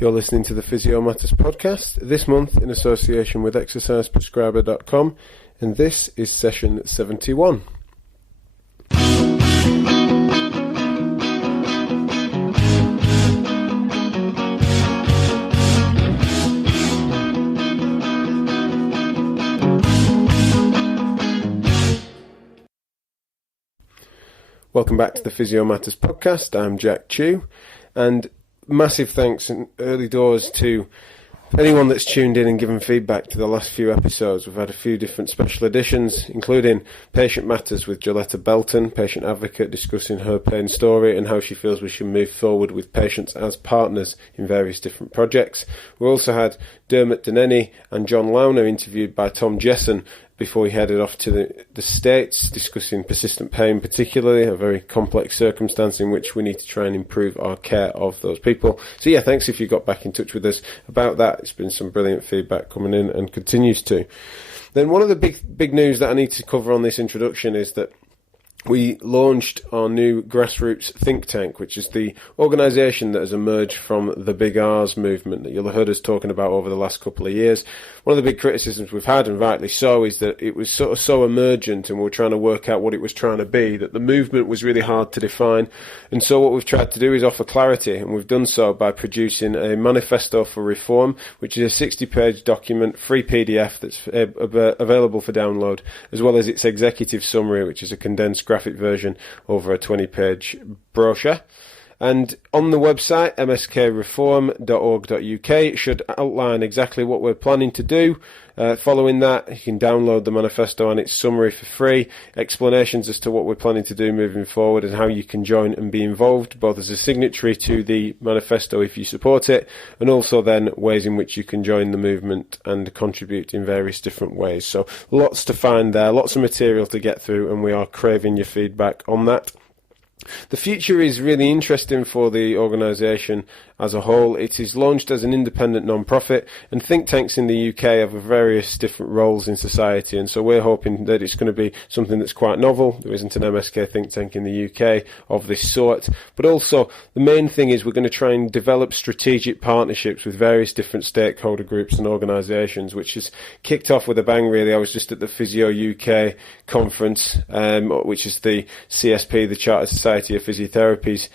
You're listening to the Physio Matters podcast, this month in association with exerciseprescriber.com, and this is session 71. Welcome back to the Physio Matters podcast. I'm Jack Chew, and massive thanks and early doors to anyone that's tuned in and given feedback to the last few episodes. We've had a few different special editions, including Patient Matters with Joletta Belton, patient advocate, discussing her pain story and how she feels we should move forward with patients as partners in various different projects. We also had Dermot Deneny and John Lowner interviewed by Tom Jessen before he headed off to the States, discussing persistent pain particularly, a very complex circumstance in which we need to try and improve our care of those people. So yeah, thanks if you got back in touch with us about that. It's been some brilliant feedback coming in and continues to. Then one of the big news that I need to cover on this introduction is that we launched our new grassroots think tank, which is the organisation that has emerged from the Big R's movement that you'll have heard us talking about over the last couple of years. One of the big criticisms we've had, and rightly so, is that it was sort of so emergent and we were trying to work out what it was trying to be, that the movement was really hard to define. And so what we've tried to do is offer clarity, and we've done so by producing a manifesto for reform, which is a 60-page document, free PDF that's available for download, as well as its executive summary, which is a condensed graphic version over a 20-page brochure. And on the website, mskreform.org.uk, it should outline exactly what we're planning to do. Following that, you can download the manifesto and its summary for free, explanations as to what we're planning to do moving forward and how you can join and be involved, both as a signatory to the manifesto if you support it, and also then ways in which you can join the movement and contribute in various different ways. So lots to find there, lots of material to get through, and we are craving your feedback on that. The future is really interesting for the organisation as a whole. It is launched as an independent non-profit, and think tanks in the UK have various different roles in society, and so we're hoping that it's going to be something that's quite novel. There isn't an MSK think tank in the UK of this sort, but also the main thing is we're going to try and develop strategic partnerships with various different stakeholder groups and organisations, which has kicked off with a bang really. I was just at the Physio UK conference, which is the CSP, the Chartered Society of Physiotherapy's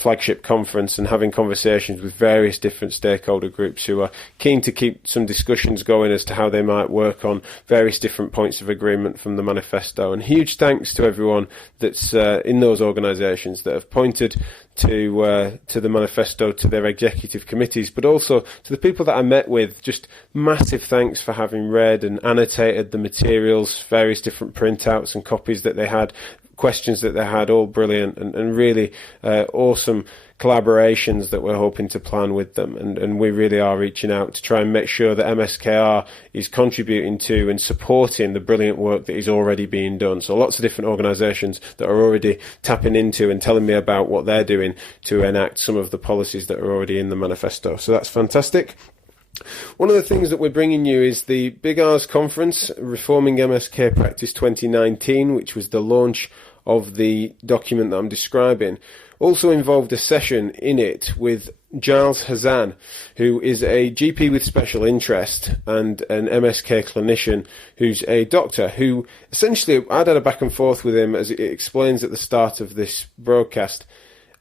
flagship conference, and having conversations with various different stakeholder groups who are keen to keep some discussions going as to how they might work on various different points of agreement from the manifesto. And huge thanks to everyone that's in those organisations that have pointed to the manifesto, to their executive committees, but also to the people that I met with. Just massive thanks for having read and annotated the materials, various different printouts and copies that they had, questions that they had, all brilliant and really awesome collaborations that we're hoping to plan with them, and we really are reaching out to try and make sure that MSKR is contributing to and supporting the brilliant work that is already being done. So lots of different organisations that are already tapping into and telling me about what they're doing to enact some of the policies that are already in the manifesto. So that's fantastic. One of the things that we're bringing you is the Big R's conference, Reforming MSK Practice 2019, which was the launch of the document that I'm describing. Also involved a session in it with Giles Hazan, who is a GP with special interest and an MSK clinician who's a doctor, who essentially, I'd had a back and forth with him, as it explains at the start of this broadcast,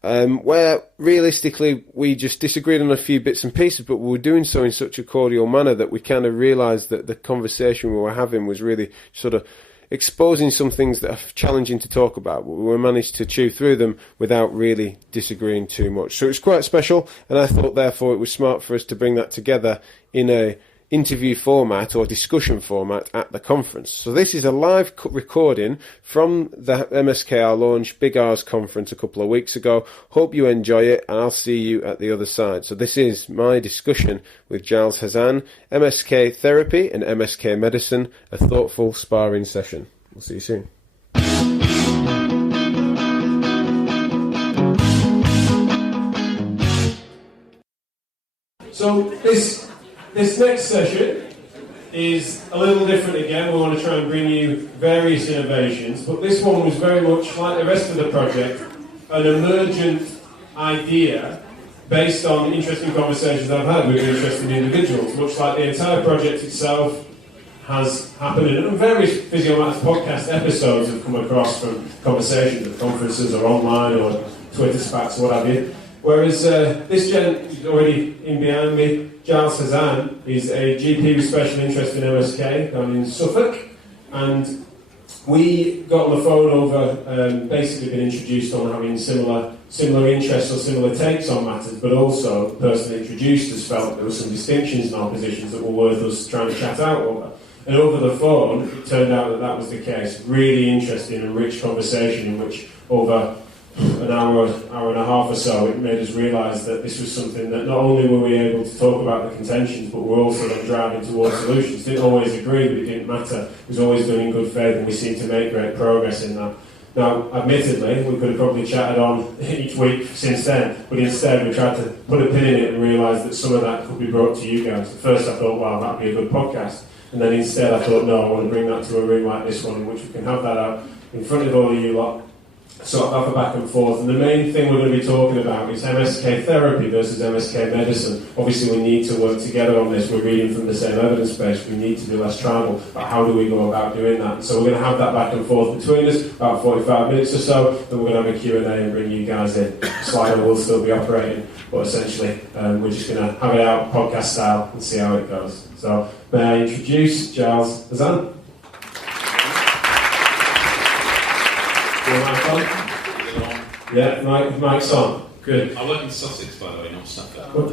where realistically we just disagreed on a few bits and pieces, but we were doing so in such a cordial manner that we kind of realised that the conversation we were having was really sort of exposing some things that are challenging to talk about, but we managed to chew through them without really disagreeing too much. So it's quite special, and I thought therefore it was smart for us to bring that together in a interview format or discussion format at the conference. So this is a live recording from the MSKR launch Big R's conference a couple of weeks ago. Hope you enjoy it, and I'll see you at the other side. So this is my discussion with Giles Hazan, MSK therapy and MSK medicine, a thoughtful sparring session. We'll see you soon. So this next session is a little different again. We want to try and bring you various innovations, but this one was very much like the rest of the project, an emergent idea based on interesting conversations I've had with interesting individuals, much like the entire project itself has happened, and various Physio Matters podcast episodes have come across from conversations at conferences or online or Twitter spats or what have you. Whereas this gent is already in behind me, Giles Hazan, is a GP with special interest in MSK down in Suffolk, and we got on the phone over basically been introduced on having similar interests or similar takes on matters, but also the person introduced us felt there were some distinctions in our positions that were worth us trying to chat out over. And over the phone, it turned out that that was the case. Really interesting and rich conversation in which over an hour and a half or so, it made us realise that this was something that not only were we able to talk about the contentions, but we're also then driving towards solutions. Didn't always agree, but it didn't matter. It was always done in good faith, and we seemed to make great progress in that. Now, admittedly, we could have probably chatted on each week since then, but instead we tried to put a pin in it and realise that some of that could be brought to you guys. At first I thought, wow, that'd be a good podcast. And then instead I thought, no, I want to bring that to a room like this one, in which we can have that out in front of all of you lot, sort of have a back and forth. And the main thing we're going to be talking about is MSK therapy versus MSK medicine. Obviously we need to work together on this. We're reading from the same evidence base. We need to be less tribal, but how do we go about doing that? So we're going to have that back and forth between us, about 45 minutes or so, then we're going to have a Q&A and bring you guys in. Slido will still be operating, but essentially we're just going to have it out podcast style and see how it goes. So may I introduce Giles Hazan? Yeah, mic's on. Good. I work in Sussex, by the way, not Suffolk.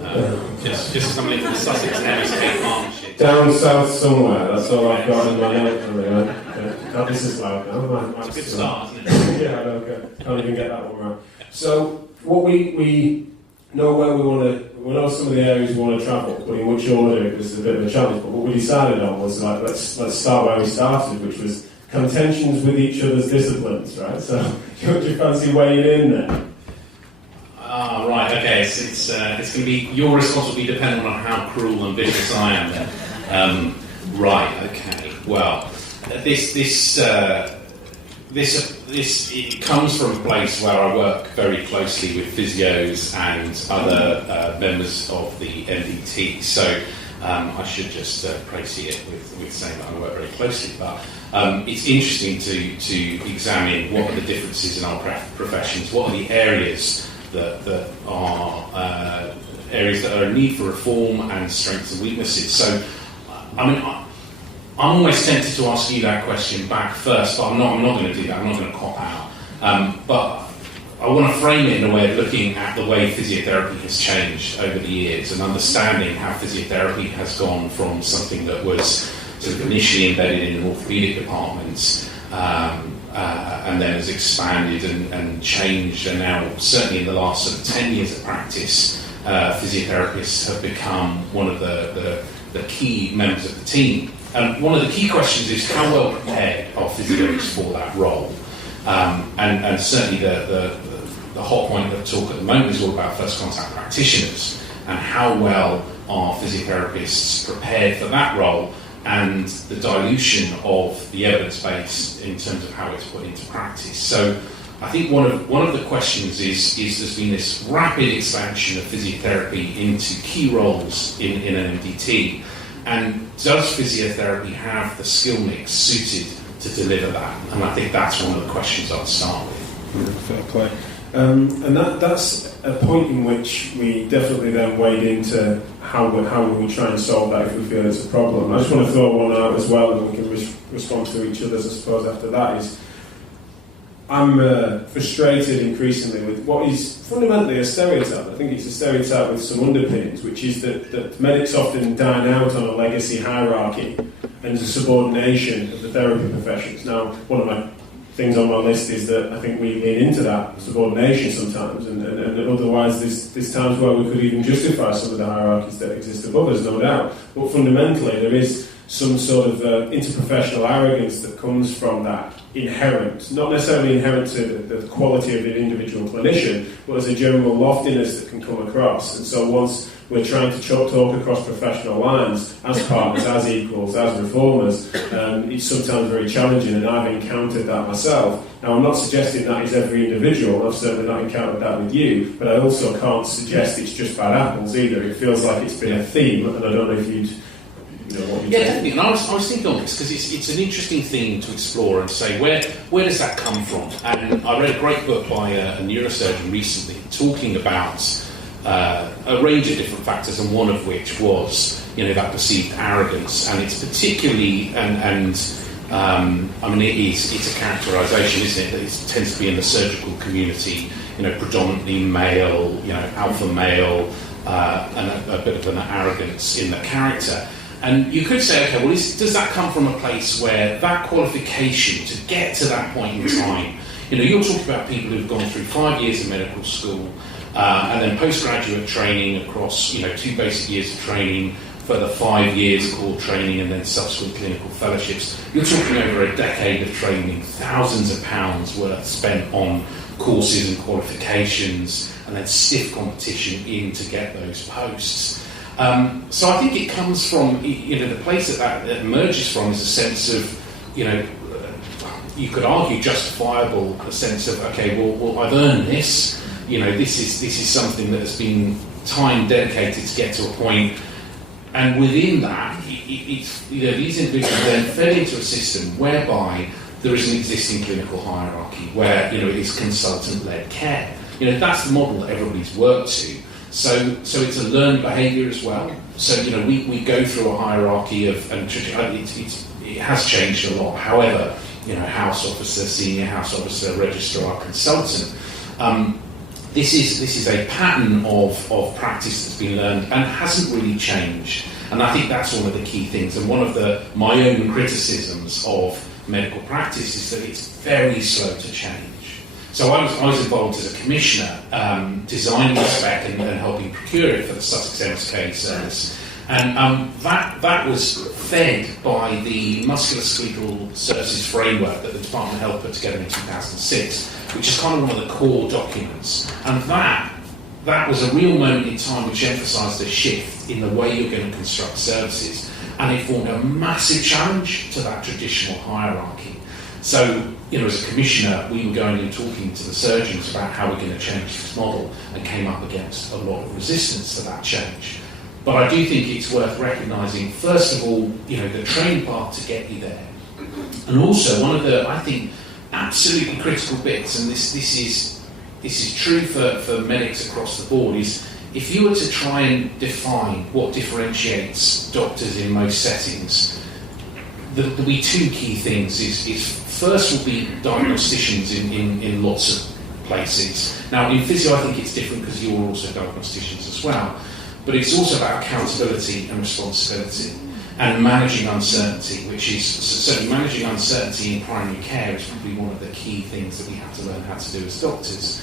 Just somebody from the Sussex MSK partnership. Down south somewhere, that's all I've got in my notes. Oh, this is loud now. It's a good start, isn't it? Yeah, I don't can't even get that one right. So, what we know where we know some of the areas we want to travel, but in which order it was a bit of a challenge. But what we decided on was like, let's start where we started, which was contentions with each other's disciplines, right? So, do you fancy weighing in there? Right, okay, it's going to be, your response will be dependent on how cruel and vicious I am then. Right, okay, well, this it comes from a place where I work very closely with physios and other members of the MDT, so I should just preface it with saying that I work very closely, but it's interesting to examine what are the differences in our professions, what are the areas that are areas that are in need for reform and strengths and weaknesses. So, I mean, I'm always tempted to ask you that question back first, but I'm not going to do that. I'm not going to cop out. But I want to frame it in a way of looking at the way physiotherapy has changed over the years and understanding how physiotherapy has gone from something that was sort of initially embedded in orthopaedic departments and then has expanded and changed, and now certainly in the last sort of 10 years of practice, physiotherapists have become one of the key members of the team. And one of the key questions is how well prepared are physios for that role? And certainly the hot point of the talk at the moment is all about first contact practitioners and how well are physiotherapists prepared for that role, and the dilution of the evidence base in terms of how it's put into practice. So I think one of the questions is there's been this rapid expansion of physiotherapy into key roles in an MDT, and does physiotherapy have the skill mix suited to deliver that? And I think that's one of the questions I'll start with. Fair play. And that's a point in which we definitely then wade into how we try and solve that if we feel it's a problem. I just want to throw one out as well, and we can respond to each other's, I suppose, after that. Is I'm frustrated increasingly with what is fundamentally a stereotype. I think it's a stereotype with some underpinnings, which is that medics often dine out on a legacy hierarchy and the subordination of the therapy professions. Now, one of my things on my list is that I think we lean into that subordination sometimes, and otherwise there's times where we could even justify some of the hierarchies that exist above us, no doubt. But fundamentally, there is some sort of interprofessional arrogance that comes from that inherent, not necessarily inherent to the quality of an individual clinician, but as a general loftiness that can come across. And so once we're trying to talk across professional lines, as partners, as equals, as reformers, it's sometimes very challenging, and I've encountered that myself. Now, I'm not suggesting that is every individual, I've certainly not encountered that with you, but I also can't suggest it's just bad apples either. It feels like it's been a theme, and I don't know if you'd... Definitely. And I was thinking on this because it's an interesting thing to explore and to say where does that come from? And I read a great book by a neurosurgeon recently talking about a range of different factors, and one of which was that perceived arrogance, and it's particularly it's a characterisation, isn't it? That it tends to be in the surgical community, predominantly male, alpha male, and a bit of an arrogance in the character. And you could say, okay, well, does that come from a place where that qualification to get to that point in time, you're talking about people who've gone through 5 years of medical school, and then postgraduate training across, 2 basic years of training, further 5 years core training, and then subsequent clinical fellowships. You're talking over a decade of training, thousands of pounds worth spent on courses and qualifications, and then stiff competition in to get those posts. So I think it comes from, the place that emerges from is a sense of, you could argue justifiable, a sense of, okay, well I've earned this. This is something that has been time dedicated to get to a point, and within that, these individuals then fed into a system whereby there is an existing clinical hierarchy where it is consultant-led care. That's the model that everybody's worked to. So it's a learned behaviour as well. So we go through a hierarchy of, and it has changed a lot. However, house officer, senior house officer, registrar, consultant. This is a pattern of practice that's been learned and hasn't really changed. And I think that's one of the key things. And one of my own criticisms of medical practice is that it's very slow to change. So I was involved as a commissioner, designing the spec and helping procure it for the Sussex MSK service. And that was fed by the musculoskeletal services framework that the Department of Health put together in 2006, which is kind of one of the core documents. And that was a real moment in time which emphasised a shift in the way you're going to construct services. And it formed a massive challenge to that traditional hierarchy. So, as a commissioner, we were going and talking to the surgeons about how we're going to change this model, and came up against a lot of resistance to that change. But I do think it's worth recognising, first of all, the training path to get you there. And also, one of the, I think, absolutely critical bits, and this is true for medics across the board, is if you were to try and define what differentiates doctors in most settings, there'll be two key things. Is first will be diagnosticians in lots of places. Now, in physio, I think it's different because you're also diagnosticians as well. But it's also about accountability and responsibility and managing uncertainty, which is certainly managing uncertainty in primary care is probably one of the key things that we have to learn how to do as doctors.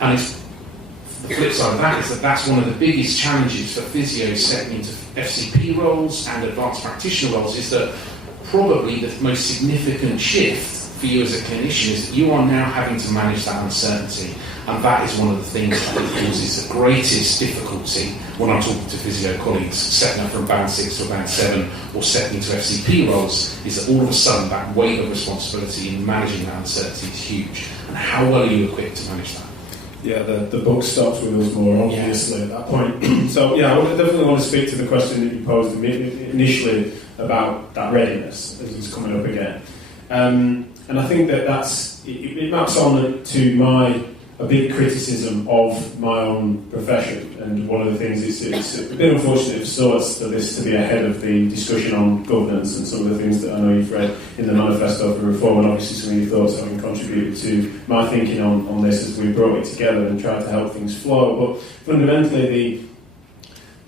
And the flip side of that is that that's one of the biggest challenges for physios stepping into FCP roles and advanced practitioner roles, is that probably the most significant shift for you as a clinician is that you are now having to manage that uncertainty. And that is one of the things that causes the greatest difficulty when I'm talking to physio colleagues stepping up from band 6 to band 7 or stepping into FCP roles, is that all of a sudden that weight of responsibility in managing that uncertainty is huge. And how well are you equipped to manage that? Yeah, the book stops with us more, obviously, at that point. So, yeah, I definitely want to speak to the question that you posed initially about that readiness as it's coming up again. And I think that it maps on to a big criticism of my own profession, and one of the things is it's a bit unfortunate for sorts for this to be ahead of the discussion on governance and some of the things that I know you've read in the manifesto for reform, and obviously some of your thoughts having contributed to my thinking on this as we brought it together and tried to help things flow. But fundamentally,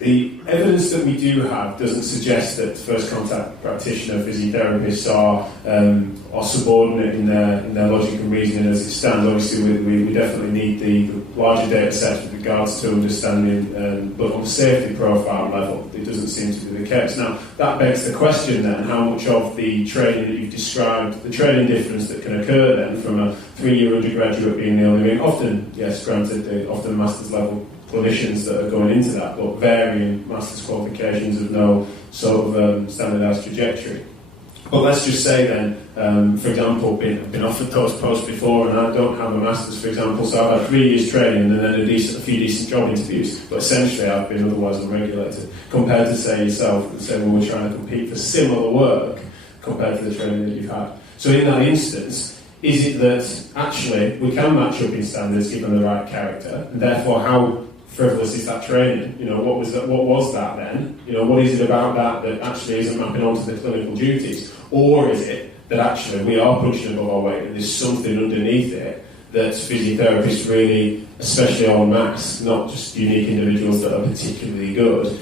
The evidence that we do have doesn't suggest that first contact practitioner physiotherapists are subordinate in their logic and reasoning as it stands. Obviously, we definitely need the larger data set with regards to understanding, but on the safety profile level, it doesn't seem to be the case. Now, that begs the question then, how much of the training that you've described, the training difference that can occur then from a 3-year undergraduate being the only, often, yes, granted, often master's level clinicians that are going into that, but varying master's qualifications of no sort of standardised trajectory. But let's just say then, for example, been offered those posts before, and I don't have a master's, for example, so I've had 3 years training and then a few decent job interviews, but essentially I've been otherwise unregulated, compared to, say, yourself, and say, well, we're trying to compete for similar work compared to the training that you've had. So in that instance, is it that actually we can match up in standards given the right character, and therefore how frivolous is that training? What was that then? What is it about that actually isn't mapping onto the clinical duties? Or is it that actually we are punching above our weight and there's something underneath it that physiotherapists really, especially en masse, not just unique individuals that are particularly good,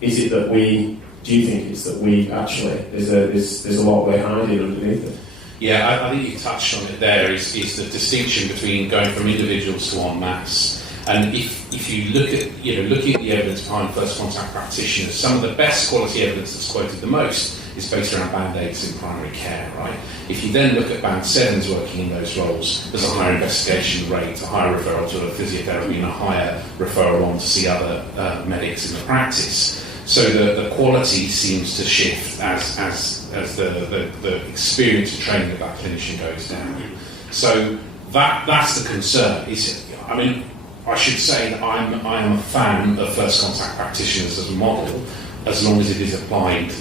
is it that do you think it's that we actually, there's a lot we're hiding underneath it? Yeah, I think you touched on it there, is the distinction between going from individuals to en masse. And if you look at looking at the evidence behind first contact practitioners, some of the best quality evidence that's quoted the most is based around band-aids in primary care, right? If you then look at band 7s working in those roles, there's a higher investigation rate, a higher referral to a physiotherapy, and a higher referral on to see other medics in the practice. So the quality seems to shift as the experience of training of that clinician goes down. So that's the concern. I should say that I am a fan of first contact practitioners as a model, as long as it is applied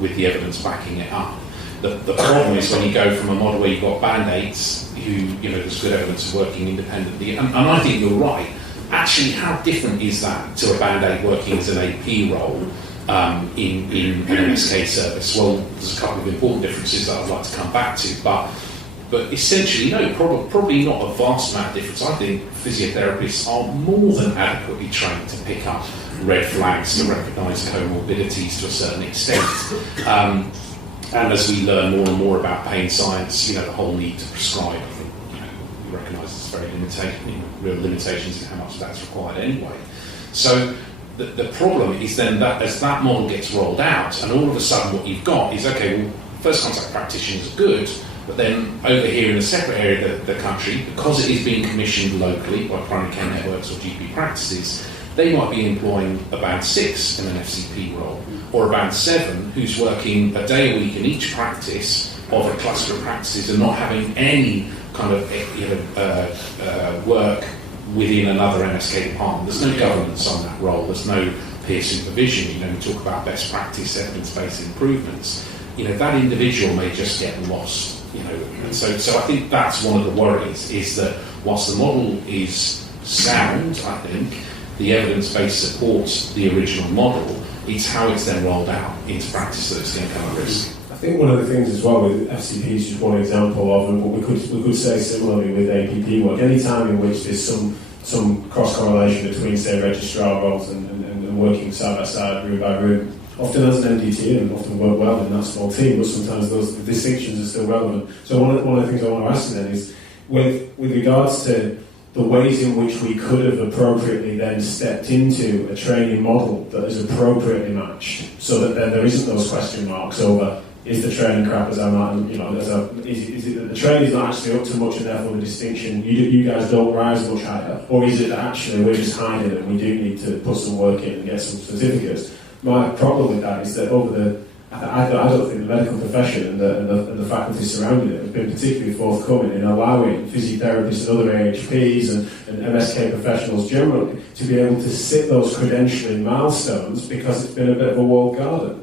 with the evidence backing it up. The problem is when you go from a model where you've got band-aids who, there's good evidence of working independently, and I think you're right. Actually, how different is that to a band-aid working as an AP role in an MSK service? Well, there's a couple of important differences that I'd like to come back to, but essentially, no, probably not a vast amount of difference. I think physiotherapists are more than adequately trained to pick up red flags, to recognise comorbidities to a certain extent. And as we learn more and more about pain science, the whole need to prescribe, I think, we recognise there's very real limitations in how much that's required anyway. So the problem is then that as that model gets rolled out, and all of a sudden what you've got is, okay, well, first contact practitioners are good, but then over here in a separate area of the country, because it is being commissioned locally by primary care networks or GP practices, they might be employing a band 6 in an FCP role, or a band 7 who's working a day a week in each practice of a cluster of practices and not having any kind of work within another MSK department. There's no governance on that role, there's no peer supervision. We talk about best practice, evidence-based improvements. That individual may just get lost. And so I think that's one of the worries, is that whilst the model is sound, I think, the evidence base supports the original model, it's how it's then rolled out into practice that it's going to come at risk. I think one of the things as well with FCP is just one example of, and what we could say similarly with APP work, any time in which there's some cross-correlation between, say, registrar roles and working side by side, room by room, often as an MDT and often work well in that small team, but sometimes those distinctions are still relevant. So one of the things I want to ask you then is, with regards to the ways in which we could have appropriately then stepped into a training model that is appropriately matched, so that then there isn't those question marks over, is the training crap as I'm at, is it that the training is not actually up to much and therefore the distinction, you guys don't rise much higher, or is it that actually we're just hiding it and we do need to put some work in and get some certificates? My problem with that is that I don't think the medical profession and the faculty surrounding it have been particularly forthcoming in allowing physiotherapists and other AHPs and MSK professionals generally to be able to sit those credentialing milestones, because it's been a bit of a walled garden.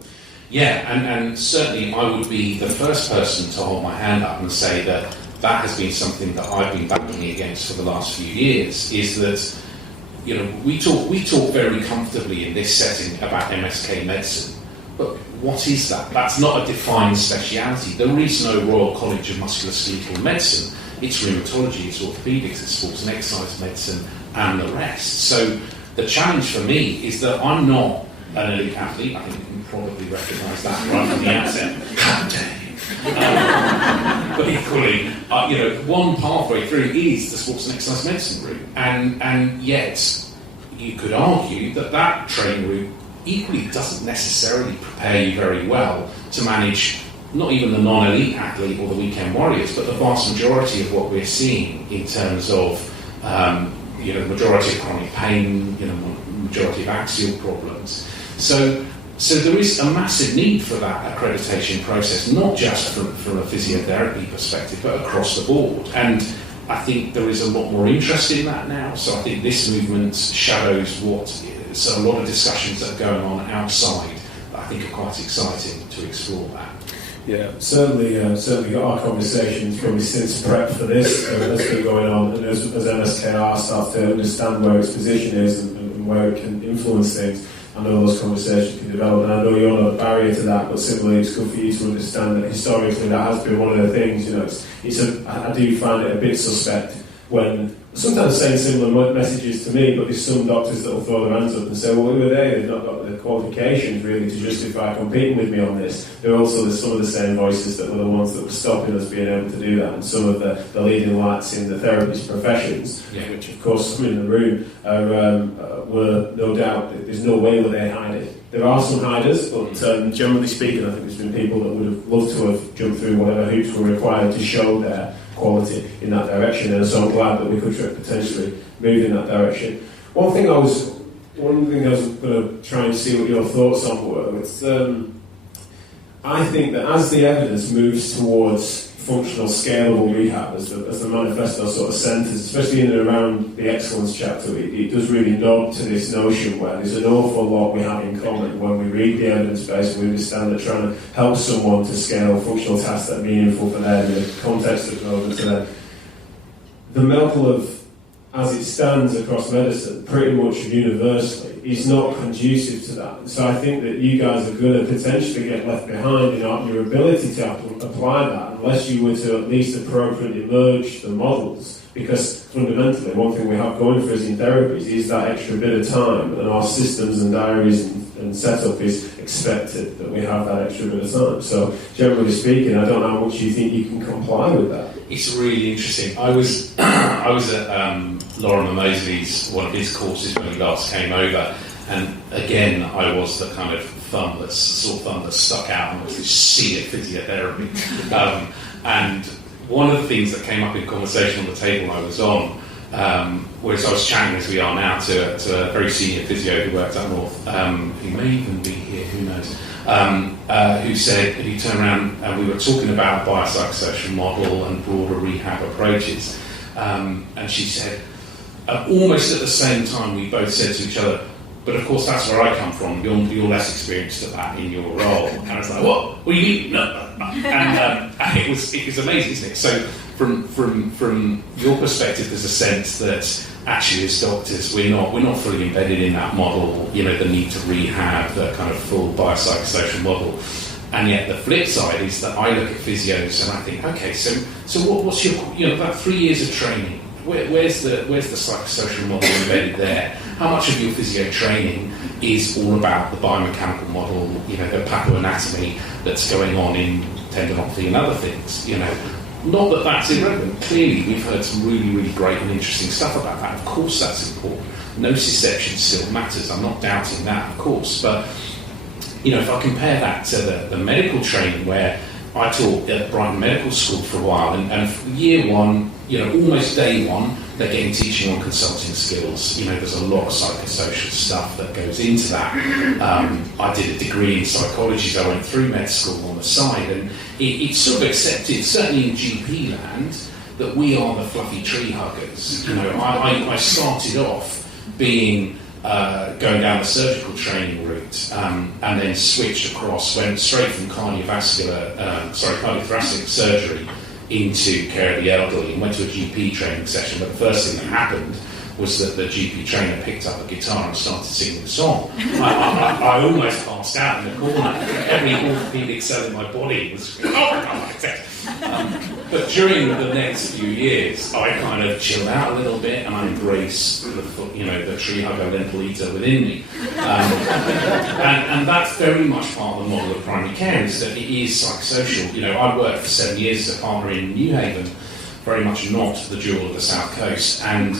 Yeah, and certainly I would be the first person to hold my hand up and say that has been something that I've been battling against for the last few years, is that we talk very comfortably in this setting about MSK medicine, but what is that? That's not a defined speciality. There is no Royal College of Musculoskeletal Medicine. It's rheumatology, it's orthopaedics, it's sports and exercise medicine, and the rest. So The challenge for me is that I'm not an elite athlete. I think you can probably recognise that right from the outset. How dare you? But equally, one pathway through is the sports and exercise medicine route, and yet you could argue that training route equally doesn't necessarily prepare you very well to manage not even the non-elite athlete or the weekend warriors, but the vast majority of what we're seeing in terms of the majority of chronic pain, majority of axial problems. So there is a massive need for that accreditation process, not just from a physiotherapy perspective, but across the board. And I think there is a lot more interest in that now. So I think this movement shadows a lot of discussions that are going on outside that I think are quite exciting to explore that. Yeah, certainly got our conversations probably since prep for this that's been going on, and as MSKR starts to understand where its position is and where it can influence things, I know those conversations can develop, and I know you're not a barrier to that, but similarly it's good for you to understand that historically that has been one of the things, I do find it a bit suspect when sometimes saying similar messages to me, but there's some doctors that will throw their hands up and say, well, who are they? They've not got the qualifications really to justify competing with me on this. There are also some of the same voices that were the ones that were stopping us being able to do that, and some of the leading lights in the therapist professions, which of course some in the room were no doubt, there's no way that they hide it. There are some hiders, but generally speaking, I think there's been people that would have loved to have jumped through whatever hoops were required to show their quality in that direction, and so I'm glad that we could potentially move in that direction. One thing I was going to try and see what your thoughts on were. I think that as the evidence moves towards functional scalable rehab, as the manifesto sort of centres, especially in and around the excellence chapter, it does really nod to this notion where there's an awful lot we have in common when we read the evidence base and we understand that trying to help someone to scale functional tasks that are meaningful for them in a context that's relevant to them. The medical of, as it stands across medicine, pretty much universally, is not conducive to that. So I think that you guys are going to potentially get left behind in your ability to apply that unless you were to at least appropriately merge the models. Because fundamentally, one thing we have going for us in therapies is that extra bit of time, and our systems and diaries and setup is expected that we have that extra bit of time. So generally speaking, I don't know how much you think you can comply with that. It's really interesting. I was at Lorimer Mosley's, one of his courses when he last came over, and again I was the kind of thumb that stuck out and was this sea of physiotherapy. And one of the things that came up in conversation on the table I was on, was I was chatting as we are now to a very senior physio who worked up north, who may even be here, who knows, who turned around and we were talking about biopsychosocial model and broader rehab approaches, and she said, almost at the same time we both said to each other, but of course that's where I come from, you're less experienced at that in your role. And I was like, what do you mean? No. And it was amazing, isn't it? So from your perspective, there's a sense that actually as doctors we're not fully embedded in that model, the need to rehab, the kind of full biopsychosocial model. And yet the flip side is that I look at physios and I think, okay, so what's your about 3 years of training? Where's the psychosocial model embedded there? How much of your physio training is all about the biomechanical model, the pathoanatomy that's going on in tendinopathy and other things? Not that that's irrelevant. Clearly, we've heard some really, really great and interesting stuff about that. Of course, that's important. Nociception still matters. I'm not doubting that, of course. But if I compare that to the medical training where I taught at Brighton Medical School for a while, and year one, almost day one, they're getting teaching on consulting skills. There's a lot of psychosocial stuff that goes into that. I did a degree in psychology, so I went through med school on the side, and it's sort of accepted, certainly in GP land, that we are the fluffy tree huggers. I started off being going down the surgical training route, and then went straight from cardiothoracic surgery into care of the elderly, and went to a GP training session. But the first thing that happened was that the GP trainer picked up a guitar and started singing the song. I almost passed out in the corner. Every orthopaedic cell in my body was, oh my God, But during the next few years, I kind of chilled out a little bit and I embraced the tree hugger lentil eater within me. And that's very much part of the model of primary care, is that it is psychosocial. I worked for 7 years as a partner in New Haven, very much not the jewel of the South Coast, and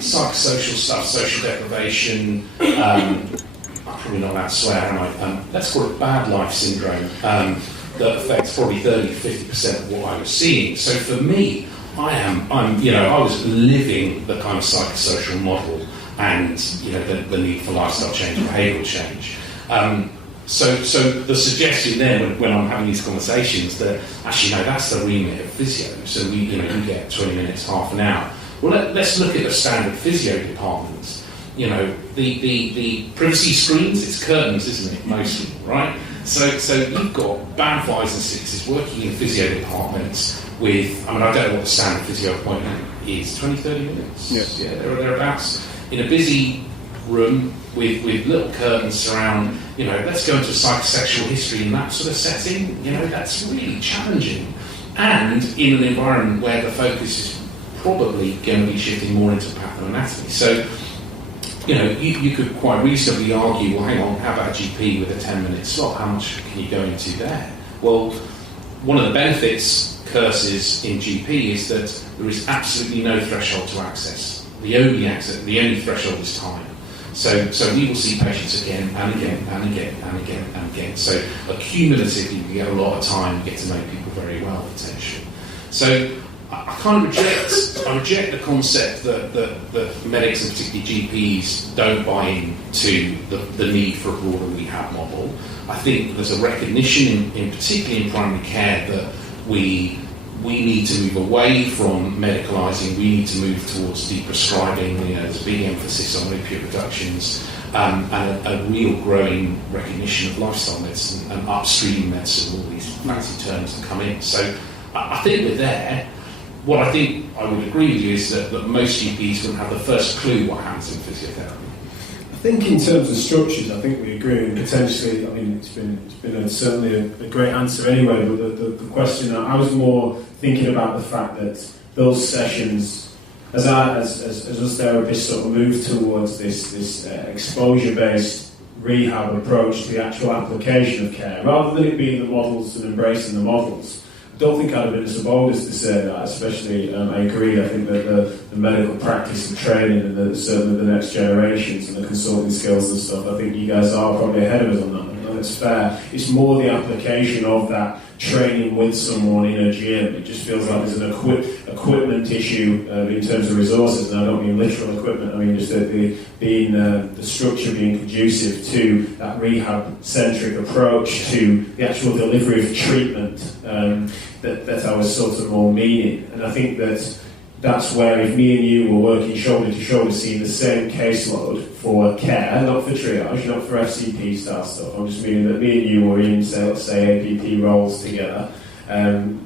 psychosocial stuff, social deprivation, I'm probably not allowed to swear, am I? Let's call it bad life syndrome. That affects probably 30-50% of what I was seeing. So for me, I was living the kind of psychosocial model and the need for lifestyle change and behavioural change. So the suggestion then, when I'm having these conversations, that actually no, that's the remit of physio. So we get 20 minutes, half an hour. Well, let's look at the standard physio departments. The privacy screens, it's curtains, isn't it, mostly, right? So you've got band 5s and 6s working in physio departments with, I don't know what the standard physio appointment is, 20-30 minutes? Yes. Yeah, thereabouts. In a busy room with little curtains surround, let's go into psychosexual history in that sort of setting, that's really challenging. And in an environment where the focus is probably going to be shifting more into pathoanatomy. So, you could quite reasonably argue, well, hang on, how about a GP with a 10-minute slot? How much can you go into there? Well, one of the benefits, curses in GP, is that there is absolutely no threshold to access. The only threshold is time. So we will see patients again and again and again and again and again. So accumulatively, we get a lot of time, we get to know people very well, potentially. So I kind of reject the concept that medics and particularly GPs don't buy into the need for a broader rehab model. I think there's a recognition, particularly in primary care, that we need to move away from medicalising. We need to move towards deprescribing. There's a big emphasis on opiate reductions and a real growing recognition of lifestyle medicine and upstream medicine. All these fancy terms that come in. So I think we're there. What I think I would agree with you is that most GPs wouldn't have the first clue what happens in physiotherapy. I think in terms of structures, I think we agree, and potentially, it's been certainly a great answer anyway, but the question, I was more thinking about the fact that those sessions, as us therapists sort of move towards this exposure-based rehab approach to the actual application of care, rather than it being the models and embracing the models, I don't think I'd have been so bold as to say that, especially, I agree, I think that the medical practice and training and certainly the next generations and the consulting skills and stuff, I think you guys are probably ahead of us on that, and that's fair. It's more the application of that training with someone in a gym. It just feels like there's an equipment issue in terms of resources, and I don't mean literal equipment, I mean just the structure being conducive to that rehab-centric approach to the actual delivery of treatment that I was sort of more meaning. And I think that's where if me and you were working shoulder to shoulder, seeing the same caseload for care, not for triage, not for FCP style stuff, I'm just meaning that me and you were in, let's say, APP roles together,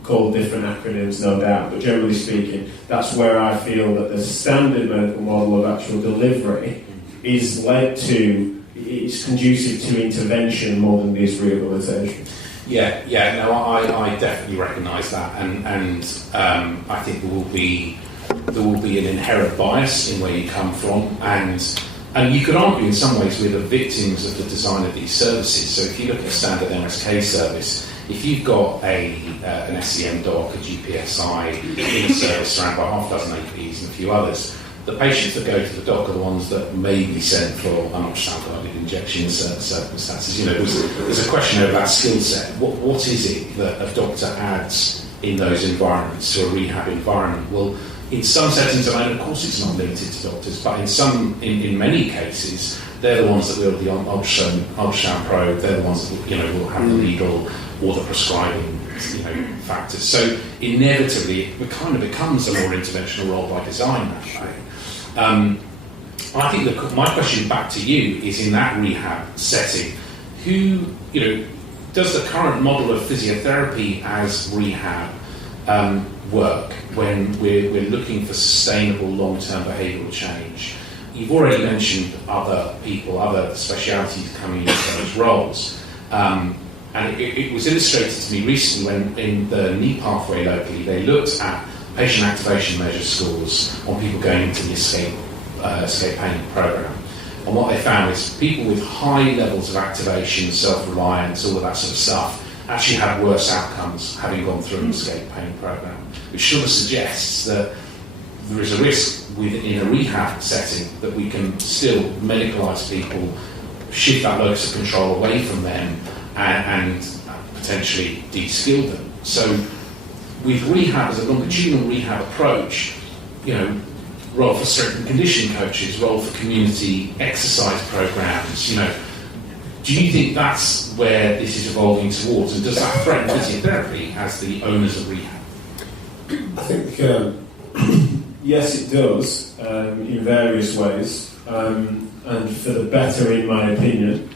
called different acronyms, no doubt, but generally speaking, that's where I feel that the standard medical model of actual delivery is it's conducive to intervention more than it is rehabilitation. Yeah, no, I definitely recognise that, and I think there will be an inherent bias in where you come from, and you could argue in some ways we're the victims of the design of these services. So if you look at a standard MSK service, if you've got an SEM doc, a GPSI in a service surrounded by half a dozen APs and a few others, the patients that go to the doc are the ones that may be sent for an ultrasound-guided injection in certain circumstances. There's a question over that skill set. What is it that a doctor adds in those environments to a rehab environment? Well, in some settings, of course it's not limited to doctors, but in many cases, they're the ones that will the ultrasound probe, they're the ones that will have the needle or the prescribing factors. So inevitably, it kind of becomes a more interventional role by design that way. I think my question back to you is, in that rehab setting, does the current model of physiotherapy as rehab work when we're looking for sustainable long-term behavioural change? You've already mentioned other people, other specialities coming into those roles. And it was illustrated to me recently when in the knee pathway locally, they looked at patient activation measure scores on people going into the escape pain program. And what they found is people with high levels of activation, self-reliance, all of that sort of stuff, actually had worse outcomes having gone through an escape pain program, which sort of suggests that there is a risk in a rehab setting that we can still medicalise people, shift that locus of control away from them, and potentially de-skill them. So with rehab as a longitudinal rehab approach, role for strength and conditioning coaches, role for community exercise programs, do you think that's where this is evolving towards, and does that threaten physiotherapy as the owners of rehab? I think yes, it does, in various ways, and for the better, in my opinion.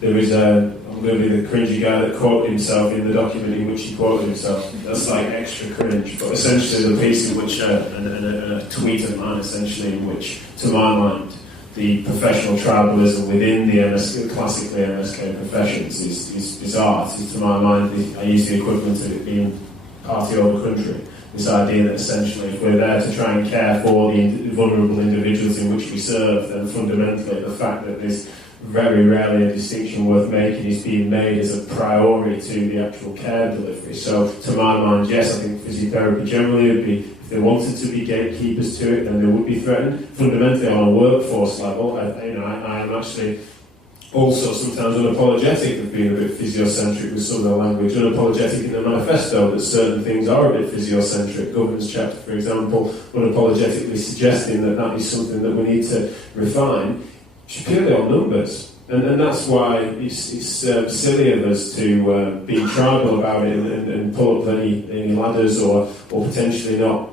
There is I'm going to be the cringy guy that quoted himself in the document in which he quoted himself. That's like extra cringe, but essentially the piece in which, a tweet of mine essentially, in which, to my mind, the professional tribalism within the classically MSK professions is art. To my mind, I use the equivalent of it being party over country. This idea that essentially if we're there to try and care for the vulnerable individuals in which we serve, then fundamentally the fact that there's very rarely a distinction worth making is being made as a priori to the actual care delivery. So to my mind, yes, I think physiotherapy generally would be, if they wanted to be gatekeepers to it, then they would be threatened. Fundamentally on a workforce level, I am actually also sometimes unapologetic of being a bit physiocentric with some of the language, unapologetic in the manifesto that certain things are a bit physiocentric. Governance chapter, for example, unapologetically suggesting that is something that we need to refine, purely on numbers. And that's why it's silly of us to be tribal about it and pull up any ladders or potentially not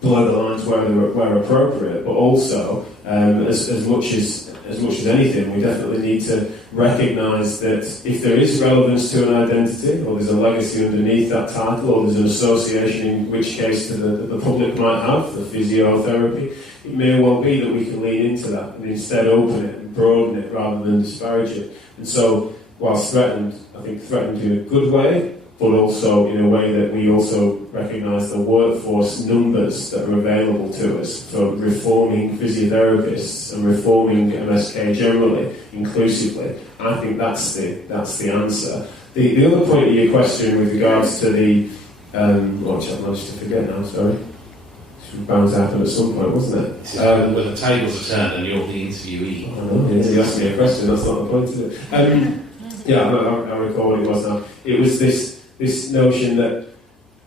blur the lines where appropriate, but also as much as anything, we definitely need to recognise that if there is relevance to an identity, or there's a legacy underneath that title, or there's an association in which case the public might have, the physiotherapy, it may well be that we can lean into that and instead open it and broaden it rather than disparage it. And so, whilst threatened, I think threatened in a good way, but also in a way that we also recognise the workforce numbers that are available to us for reforming physiotherapists and reforming MSK generally, inclusively. I think that's the answer. The other point of your question with regards to the which I've managed to forget now, sorry. It was bound to happen at some point, wasn't it? When the tables are turned and you're the interviewee. I know, yeah, you asked me a question, that's not the point, is it? I recall what it was now. It was this notion that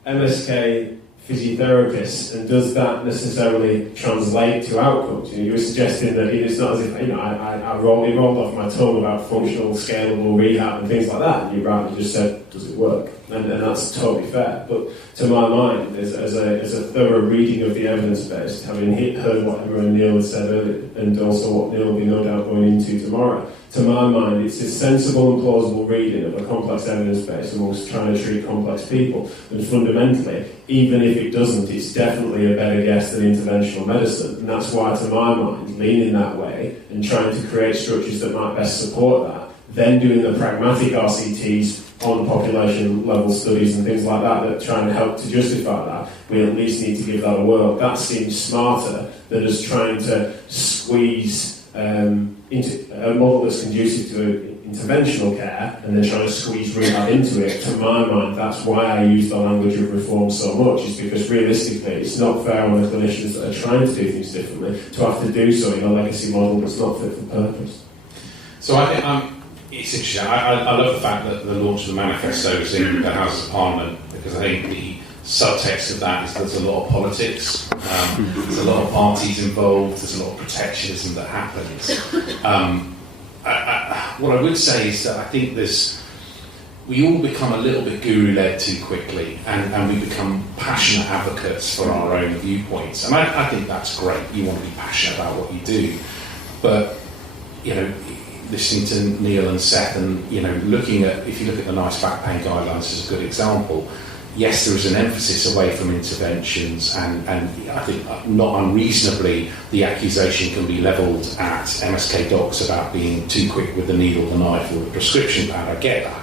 MSK physiotherapists, and does that necessarily translate to outcomes? You were suggesting that it's not as if I rolled off my tongue about functional, scalable rehab and things like that, and you rightly just said, does it work? And that's totally fair. But to my mind, as a thorough reading of the evidence base, having heard what everyone Neil had said earlier, and also what Neil will be no doubt going into tomorrow, to my mind, it's a sensible and plausible reading of a complex evidence base amongst trying to treat complex people. And fundamentally, even if it doesn't, it's definitely a better guess than interventional medicine. And that's why, to my mind, leaning that way and trying to create structures that might best support that, then doing the pragmatic RCTs on population level studies and things like that try and help to justify that, we at least need to give that a whirl. That seems smarter than us trying to squeeze into a model that's conducive to interventional care and then trying to squeeze rehab into it. To my mind, that's why I use the language of reform so much, is because realistically it's not fair on the clinicians that are trying to do things differently to have to do so in a legacy model that's not fit for purpose. So I think it's interesting. I love the fact that the launch of the manifesto is in the House of Parliament, because I think the subtext of that is there's a lot of politics, there's a lot of parties involved, there's a lot of protectionism that happens. What I would say is that I think we all become a little bit guru-led too quickly, and we become passionate advocates for our own viewpoints. And I think that's great. You want to be passionate about what you do. But, listening to Neil and Seth and, if you look at the NICE back pain guidelines as a good example, yes, there is an emphasis away from interventions, and I think not unreasonably the accusation can be levelled at MSK docs about being too quick with the needle, the knife or the prescription pad. I get that.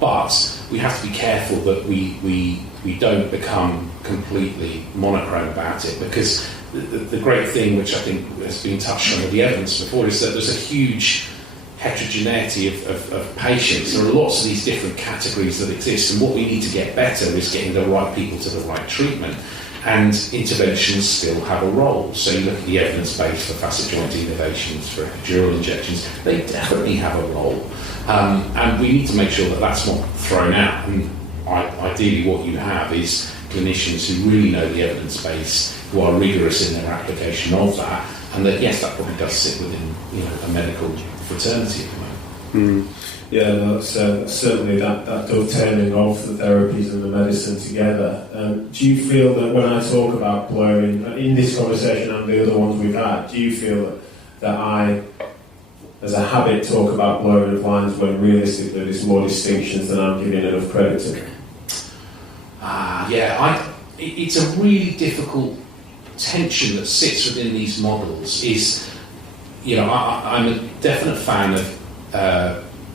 But we have to be careful that we don't become completely monochrome about it, because the great thing, which I think has been touched on with the evidence before, is that there's a huge heterogeneity of patients. There are lots of these different categories that exist, and what we need to get better is getting the right people to the right treatment. And interventions still have a role. So you look at the evidence base for facet joint innovations, for epidural injections, they definitely have a role. And we need to make sure that that's not thrown out. And ideally what you have is clinicians who really know the evidence base, who are rigorous in their application of that, and that, yes, that probably does sit within a medical fraternity at the moment. Yeah, that's certainly that dovetailing of the therapies and the medicine together. Do you feel that when I talk about blurring, in this conversation and the other ones we've had, do you feel that I, as a habit, talk about blurring of lines when realistically there's more distinctions than I'm giving enough credit to? It's a really difficult tension that sits within these models. I'm a definite fan of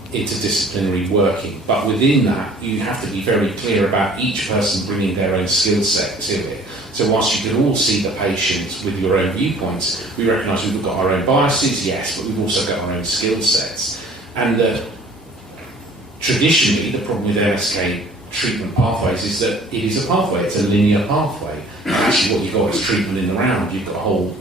interdisciplinary working, but within that you have to be very clear about each person bringing their own skill set to it. So whilst you can all see the patient with your own viewpoints, we recognise we've got our own biases, yes, but we've also got our own skill sets. And traditionally the problem with MSK treatment pathways is that it is a pathway, it's a linear pathway. And actually what you've got is treatment in the round, you've got a whole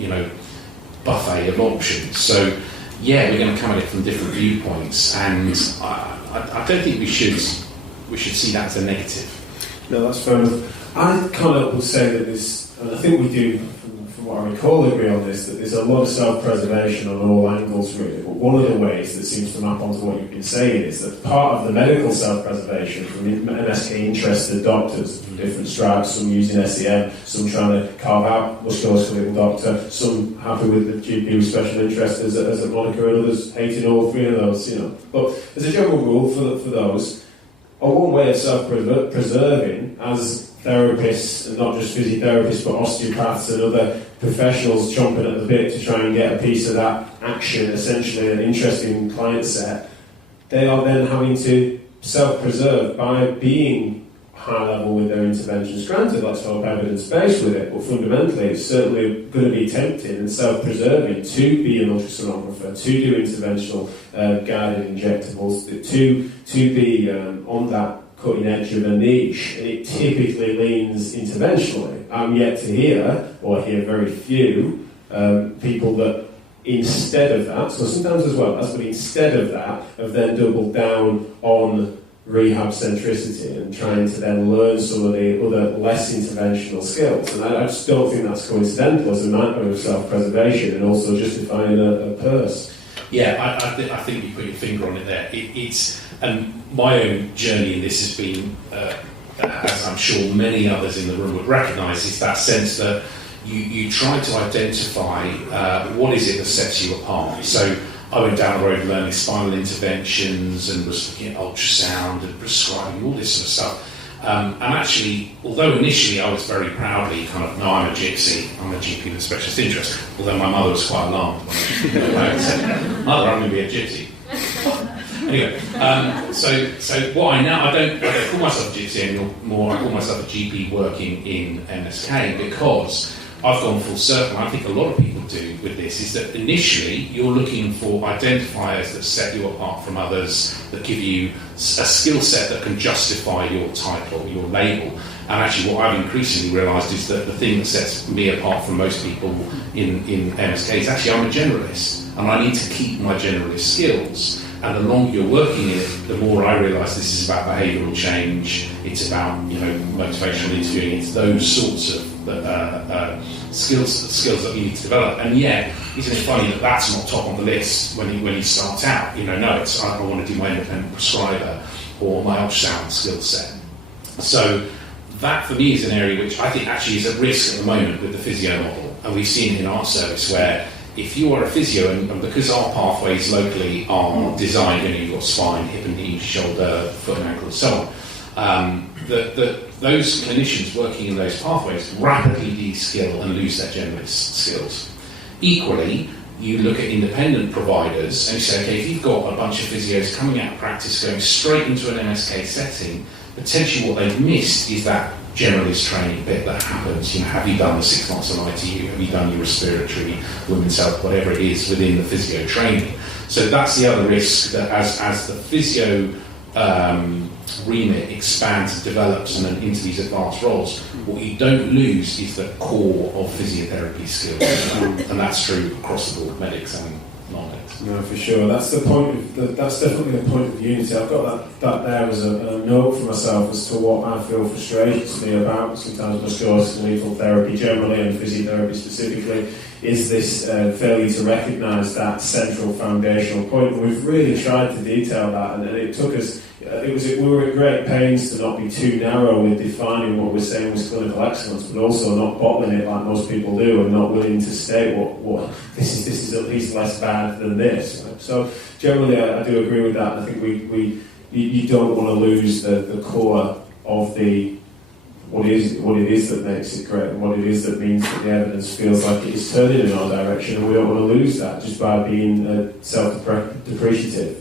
buffet of options. So yeah, we're going to come at it from different viewpoints, and I don't think we should see that as a negative. No, that's fair enough. I kind of would say that there's, and I think we do, from what I recall, agree on this, that there's a lot of self-preservation on all angles, really. But one of the ways that seems to map onto what you've been saying is that part of the medical self-preservation from MSK interested doctors from different stripes, some using SEM, some trying to carve out musculoskeletal doctor, some happy with the GP with special interest as a moniker, and others hating all three of those, But as a general rule for those, one way of self-preserving as therapists, and not just physiotherapists, but osteopaths and other professionals chomping at the bit to try and get a piece of that action, essentially an interesting client set, they are then having to self-preserve by being high level with their interventions. Granted, let's hope evidence-based with it, but fundamentally it's certainly going to be tempting and self-preserving to be an ultrasonographer, to do interventional guided injectables, to be on that cutting edge of a niche, and it typically leans interventionally. I'm yet to hear, or hear very few, people that instead of that, so sometimes as well as, but instead of that, have then doubled down on rehab centricity and trying to then learn some of the other less interventional skills. And I just don't think that's coincidental as a matter of self-preservation and also justifying a purse. Yeah, I think you put your finger on it there. And my own journey in this has been, as I'm sure many others in the room would recognise, is that sense that you try to identify what is it that sets you apart. So I went down the road learning spinal interventions and was looking at ultrasound and prescribing, all this sort of stuff. And actually, although initially I was very proudly no, I'm a gypsy, I'm a GP with specialist interest, although my mother was quite alarmed when I said, Mother, I'm going to be a gypsy. Anyway, so what I don't call myself a gypsy anymore, I call myself a GP working in MSK, because I've gone full circle. I think a lot of people do with this, is that initially you're looking for identifiers that set you apart from others, that give you a skill set that can justify your title, your label. And actually what I've increasingly realised is that the thing that sets me apart from most people in MSK is actually I'm a generalist, and I need to keep my generalist skills. And the longer you're working in it, the more I realise this is about behavioural change, it's about motivational interviewing, it's those sorts of skills that you need to develop. And yet, isn't it funny that that's not top on the list when you start out? No, it's I want to do my independent prescriber or my ultrasound skill set. So that for me is an area which I think actually is at risk at the moment with the physio model. And we've seen it in our service where if you are a physio, and because our pathways locally are designed, you've got spine, hip and knee, shoulder, foot and ankle, and so on, those clinicians working in those pathways rapidly de-skill and lose their generalist skills. Equally, you look at independent providers and you say, okay, if you've got a bunch of physios coming out of practice, going straight into an MSK setting, potentially what they've missed is that generalist training bit that happens. Have you done the 6 months on ITU? Have you done your respiratory, women's health, whatever it is within the physio training? So that's the other risk, that as the physio remit expands and develops and then into these advanced roles, what you don't lose is the core of physiotherapy skills, and that's true across the board, medics and non-medics. No, for sure. That's the point. That's definitely the point of unity. I've got that there as a note for myself as to what I feel frustrates me about sometimes musculoskeletal therapy generally and physiotherapy specifically. Is this failure to recognise that central foundational point? And we've really tried to detail that, and it took us. We were at great pains to not be too narrow with defining what we're saying was clinical excellence, but also not bottling it like most people do, and not willing to state what this is at least less bad than this. Right? So generally, I do agree with that. I think you don't want to lose the core of what it is that makes it great, and what it is that means that the evidence feels like it is turning in our direction, and we don't want to lose that just by being self-depreciative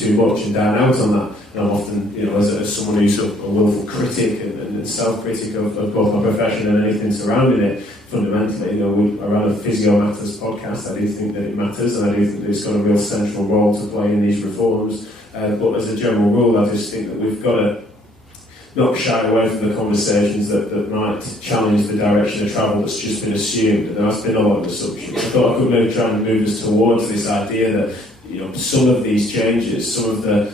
too much and down out on that. And I'm often, as someone who's a willful critic and self-critic of both my profession and anything surrounding it, fundamentally, around a Physio Matters podcast, I do think that it matters, and I do think that it's got a real central role to play in these reforms. But as a general rule, I just think that we've got to not shy away from the conversations that might challenge the direction of travel that's just been assumed. And there has been a lot of assumptions. I thought I could maybe try and move us towards this idea that some of these changes, some of the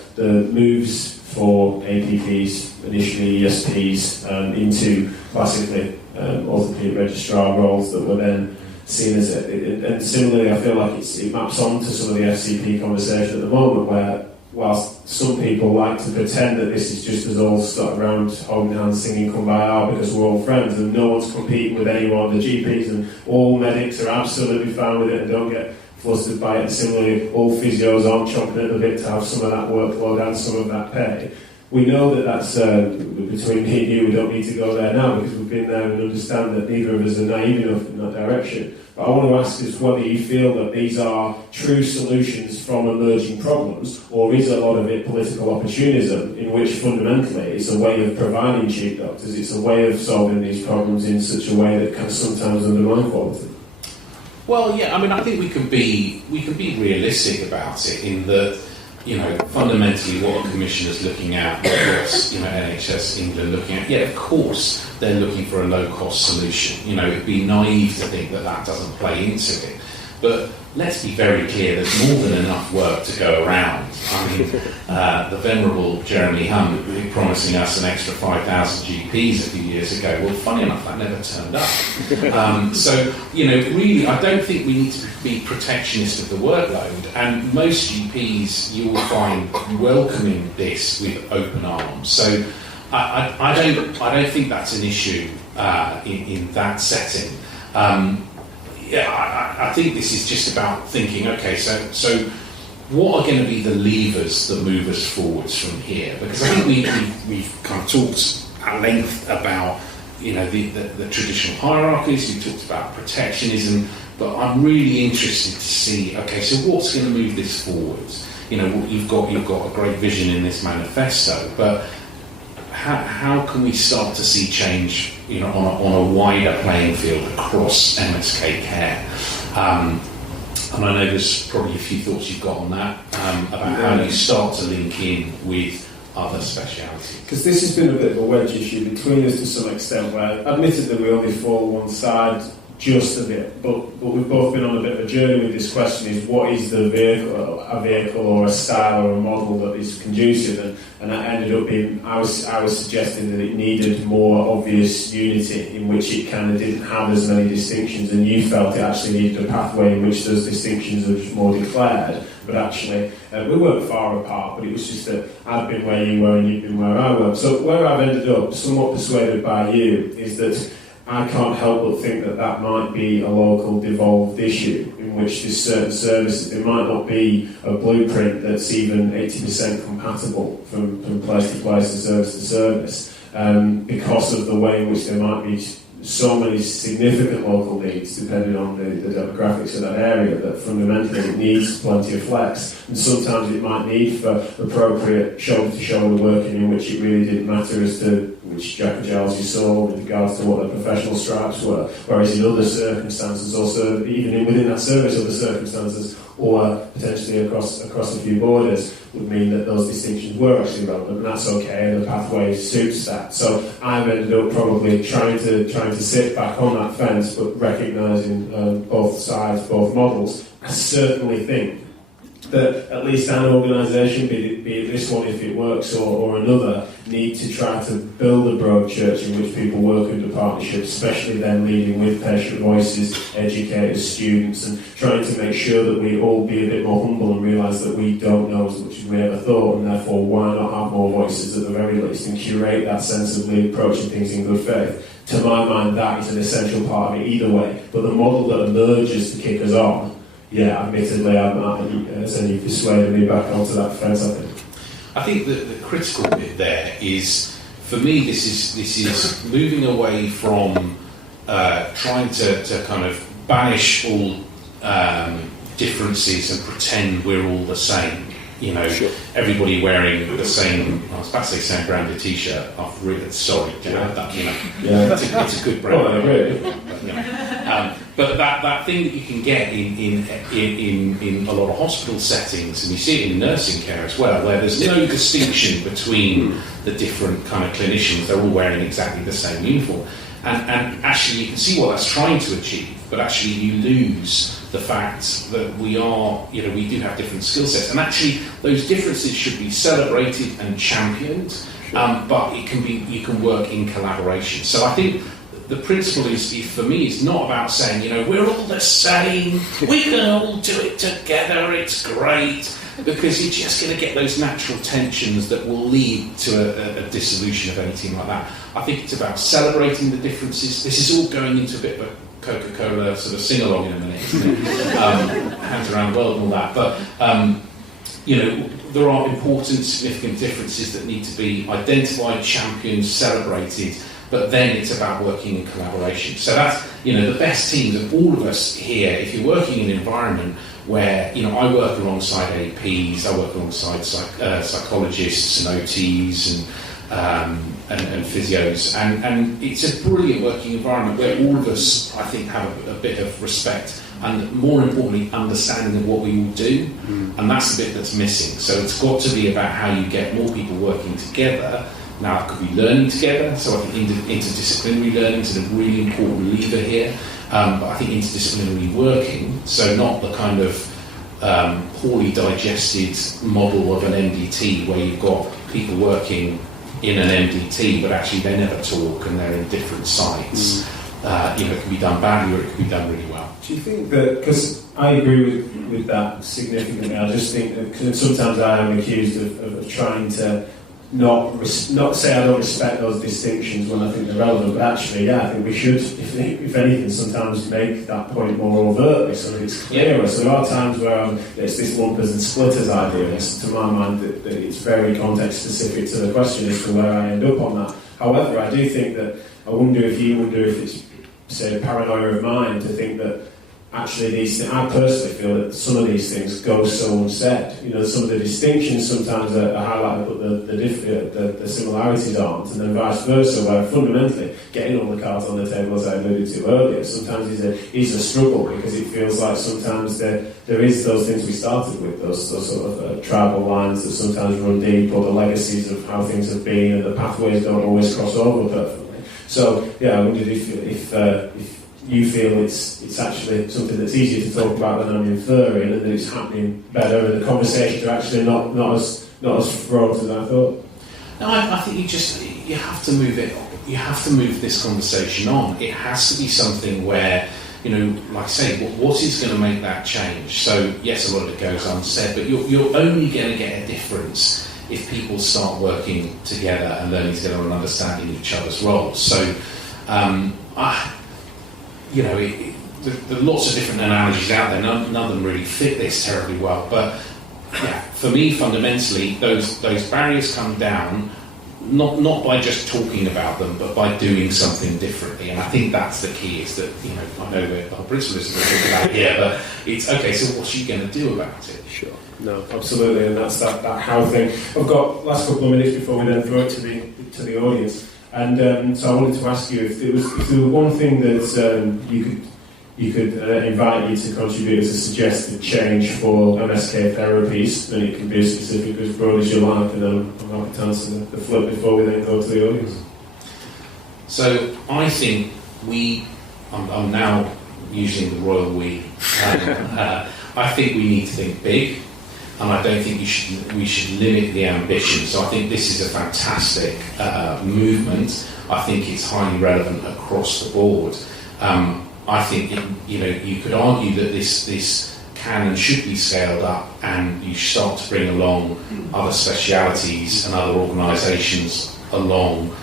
moves for APPs, initially ESPs, into classically orthopaedic registrar roles that were then seen as it. And similarly, I feel like it maps onto some of the FCP conversation at the moment, where whilst some people like to pretend that this is just us all stuck around holding hands singing Kumbaya because we're all friends and no one's competing with anyone, the GPs and all medics are absolutely fine with it and don't get flustered by it, and similarly all physios aren't chomping at the bit to have some of that workload and some of that pay. We know that that's between me and you, we don't need to go there now because we've been there and understand that neither of us are naive enough in that direction. But I want to ask is whether you feel that these are true solutions from emerging problems, or is a lot of it political opportunism in which fundamentally it's a way of providing cheap doctors, it's a way of solving these problems in such a way that can sometimes undermine quality? Well, yeah, I think we can be realistic about it in that, fundamentally what a commissioner's looking at, what's NHS England looking at, of course they're looking for a low-cost solution. It'd be naive to think that doesn't play into it. But let's be very clear, there's more than enough work to go around. The venerable Jeremy Hunt promising us an extra 5,000 GPs a few years ago. Well, funny enough, that never turned up. So, really, I don't think we need to be protectionist of the workload. And most GPs, you will find welcoming this with open arms. So, I don't think that's an issue in that setting. I think this is just about thinking, okay, so what are going to be the levers that move us forwards from here? Because I think we've kind of talked at length about the traditional hierarchies. We talked about protectionism, but I'm really interested to see, okay, so what's going to move this forwards? You've got a great vision in this manifesto, but how can we start to see change, on a wider playing field across MSK care? And I know there's probably a few thoughts you've got on that, about how you start to link in with other specialities. Because this has been a bit of a wedge issue between us to some extent, where admittedly we only fall one side just a bit, but we've both been on a bit of a journey with this question: is what is a vehicle or a style or a model that is conducive? And that ended up being, I was suggesting that it needed more obvious unity in which it kind of didn't have as many distinctions, and you felt it actually needed a pathway in which those distinctions are more declared. But actually, we weren't far apart, but it was just that I'd been where you were and you'd been where I were. So where I've ended up, somewhat persuaded by you, is that I can't help but think that might be a local devolved issue in which there's certain services, there might not be a blueprint that's even 80% compatible from place to place and service to service, because of the way in which there might be so many significant local needs depending on the demographics of that area that fundamentally it needs plenty of flex, and sometimes it might need for appropriate shoulder-to-shoulder working in which it really didn't matter as to which Jack and Giles you saw with regards to what their professional stripes were, whereas in other circumstances, also even within that service, other circumstances, or potentially across a few borders, would mean that those distinctions were actually relevant, and that's okay, and the pathway suits that. So I've ended up probably trying to sit back on that fence, but recognising both sides, both models. I certainly think that at least an organisation, be it this one if it works or another, need to try to build a broad church in which people work under partnership, especially then leading with patient voices, educators, students, and trying to make sure that we all be a bit more humble and realise that we don't know as much as we ever thought, and therefore why not have more voices at the very least and curate that sensibly, approaching things in good faith. To my mind, that is an essential part of it either way, but the model that emerges to kick us on, yeah, admittedly, you persuaded me back onto that fence, I think. I think that the critical bit there is, for me, this is moving away from trying to kind of banish all differences and pretend we're all the same. You know, sure. Everybody wearing the same, I was about to say same branded T-shirt. I've really, sorry, that, you know, yeah. It's a good brand. Oh, I agree. But that thing that you can get in a lot of hospital settings, and you see it in nursing care as well, where there's no distinction between the different kind of clinicians. They're all wearing exactly the same uniform. And actually you can see what that's trying to achieve, but actually you lose the fact that we do have different skill sets. And actually those differences should be celebrated and championed, but you can work in collaboration. So I think the principle for me, is not about saying, we're all the same, we can all do it together, it's great, because you're just going to get those natural tensions that will lead to a dissolution of anything like that. I think it's about celebrating the differences. This is all going into a bit of a Coca-Cola sort of sing-along in a minute, isn't it? Hands around the world and all that. But, there are important, significant differences that need to be identified, championed, celebrated, but then it's about working in collaboration. So that's, the best teams of all of us here, if you're working in an environment where, I work alongside APs, I work alongside psychologists and OTs and physios, and it's a brilliant working environment where all of us, I think, have a bit of respect and, more importantly, understanding of what we all do, and that's the bit that's missing. So it's got to be about how you get more people working together. Now, it could be learning together, so I think interdisciplinary learning is a really important lever here, but I think interdisciplinary working, so not the kind of poorly digested model of an MDT where you've got people working in an MDT, but actually they never talk and they're in different sites. It can be done badly or it can be done really well. Do you think that, because I agree with that significantly, I just think that sometimes I am accused of trying to not say I don't respect those distinctions when I think they're relevant, but actually, I think we should, if anything, sometimes make that point more overtly so that it's clearer. Yeah. So there are times where it's this lumpers and splitters idea, and to my mind that it's very context specific to the question as to where I end up on that. However, I do think that, I wonder if it's, say, a paranoia of mine to think that actually these things, I personally feel that some of these things go so unsaid. Some of the distinctions sometimes are highlighted, but the similarities aren't, and then vice versa, where fundamentally getting all the cards on the table, as I alluded to earlier, sometimes is a struggle, because it feels like sometimes there is those things we started with, those sort of tribal lines that sometimes run deep, or the legacies of how things have been, and the pathways don't always cross over perfectly. So, I wondered if you feel it's actually something that's easier to talk about than I'm inferring, and that it's happening better, and the conversations are actually not as fraught as I thought. No, I think you have to move it. You have to move this conversation on. It has to be something where, like I say, what is going to make that change? So yes, a lot of it goes unsaid, but you're only going to get a difference if people start working together and learning together and understanding each other's roles. So, there are lots of different analogies out there. None of them really fit this terribly well. But for me, fundamentally, those barriers come down not by just talking about them, but by doing something differently. And I think that's the key, is that, I know we're our principalists are talking about here, but it's okay, so what's you going to do about it? Sure. No, absolutely, and that's that how thing. I've got last couple of minutes before we then throw it to the audience, and so I wanted to ask you if there was one thing that you could invite you to contribute as a suggested change for MSK therapies, then it can be as specific as broad as you like, and then I'm happy to answer the flip before we then go to the audience. So I think I'm now using the royal we. I think we need to think big, and I don't think we should limit the ambition. So I think this is a fantastic movement. I think it's highly relevant across the board. I think you could argue that this can and should be scaled up, and you start to bring along other specialities and other organisations along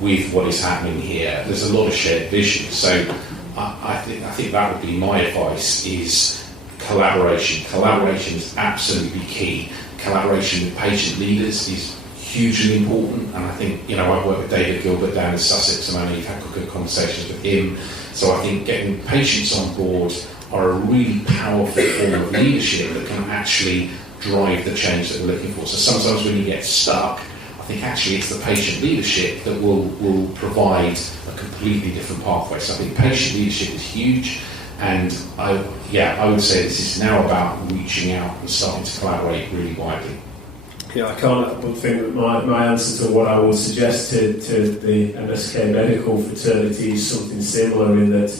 with what is happening here. There's a lot of shared vision. So I think that would be my advice: is collaboration. Collaboration is absolutely key. Collaboration with patient leaders is hugely important, and I think I've worked with David Gilbert down in Sussex, and I know you've had good conversations with him. So I think getting patients on board are a really powerful form of leadership that can actually drive the change that we're looking for. So sometimes when you get stuck, I think actually it's the patient leadership that will provide a completely different pathway. So I think patient leadership is huge, and I would say this is now about reaching out and starting to collaborate really widely. Yeah, I can't help but think that my answer to what I would suggest to the MSK medical fraternity is something similar, in that,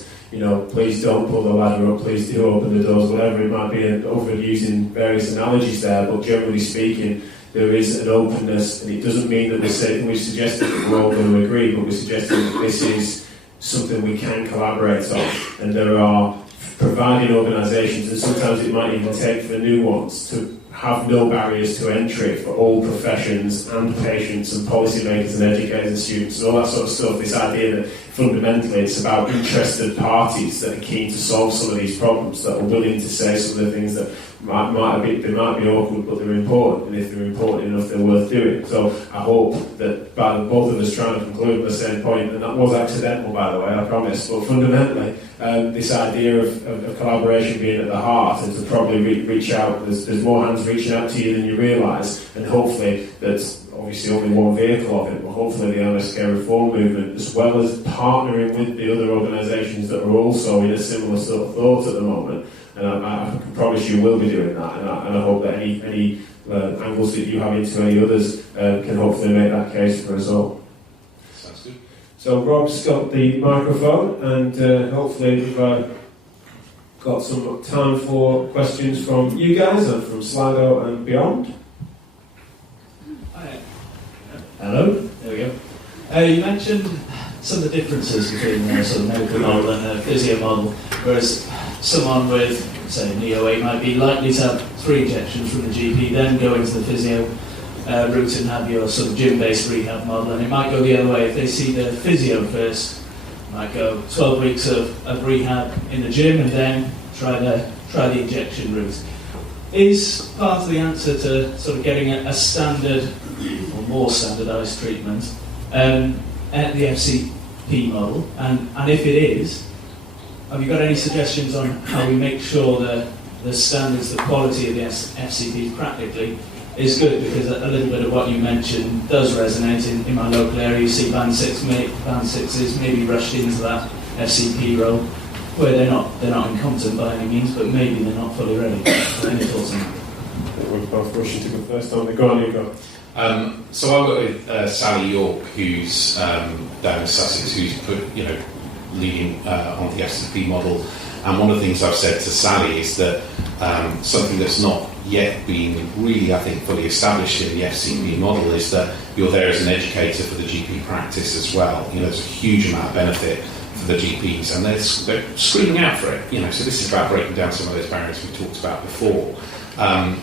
please don't pull the ladder up, please do open the doors, whatever it might be, and overusing various analogies there, but generally speaking, there is an openness, and it doesn't mean that we're suggesting that we're all going to agree, but we're suggesting that this is something we can collaborate on, and there are providing organisations, and sometimes it might even take for new ones to have no barriers to entry for all professions and patients and policymakers and educators and students and all that sort of stuff. This idea that fundamentally it's about interested parties that are keen to solve some of these problems, that are willing to say some of the things that might be awkward, but they're important, and if they're important enough, they're worth doing. So I hope that by both of us trying to conclude the same point, and that was accidental, by the way, I promise, but fundamentally, this idea of collaboration being at the heart, and to probably reach out, there's more hands reaching out to you than you realise, and hopefully that's obviously only one vehicle of it, but hopefully the MSK reform movement, as well as partnering with the other organisations that are also in a similar sort of thought at the moment, and I can promise you will be doing that, and I hope that any angles that you have into any others can hopefully make that case for us all. Sounds good. So Rob's got the microphone, and hopefully we've got some time for questions from you guys and from Slido and beyond. Hi. Hello. There we go. You mentioned some of the differences between the sort of medical model and the physio model, whereas someone with, say, an EOA might be likely to have 3 injections from the GP, then go into the physio route and have your sort of gym-based rehab model, and it might go the other way. If they see the physio first, might go 12 weeks of rehab in the gym and then try the injection route. Is part of the answer to sort of getting a standard or more standardised treatment at the FCP model, and if it is, have you got any suggestions on how we make sure that the standards, the quality of the FCP practically is good? Because a little bit of what you mentioned does resonate in my local area. You see band 6s maybe rushed into that FCP role, where they're not incompetent by any means, but maybe they're not fully ready. Any thoughts on that? We're both rushing to go first, aren't we? Go on, you go. So I work with Sally York, who's down in Sussex, who's leading on the FCP model. And one of the things I've said to Sally is that something that's not yet been really, I think, fully established in the FCP model is that you're there as an educator for the GP practice as well. There's a huge amount of benefit for the GPs, and they're screaming out for it. So this is about breaking down some of those barriers we talked about before.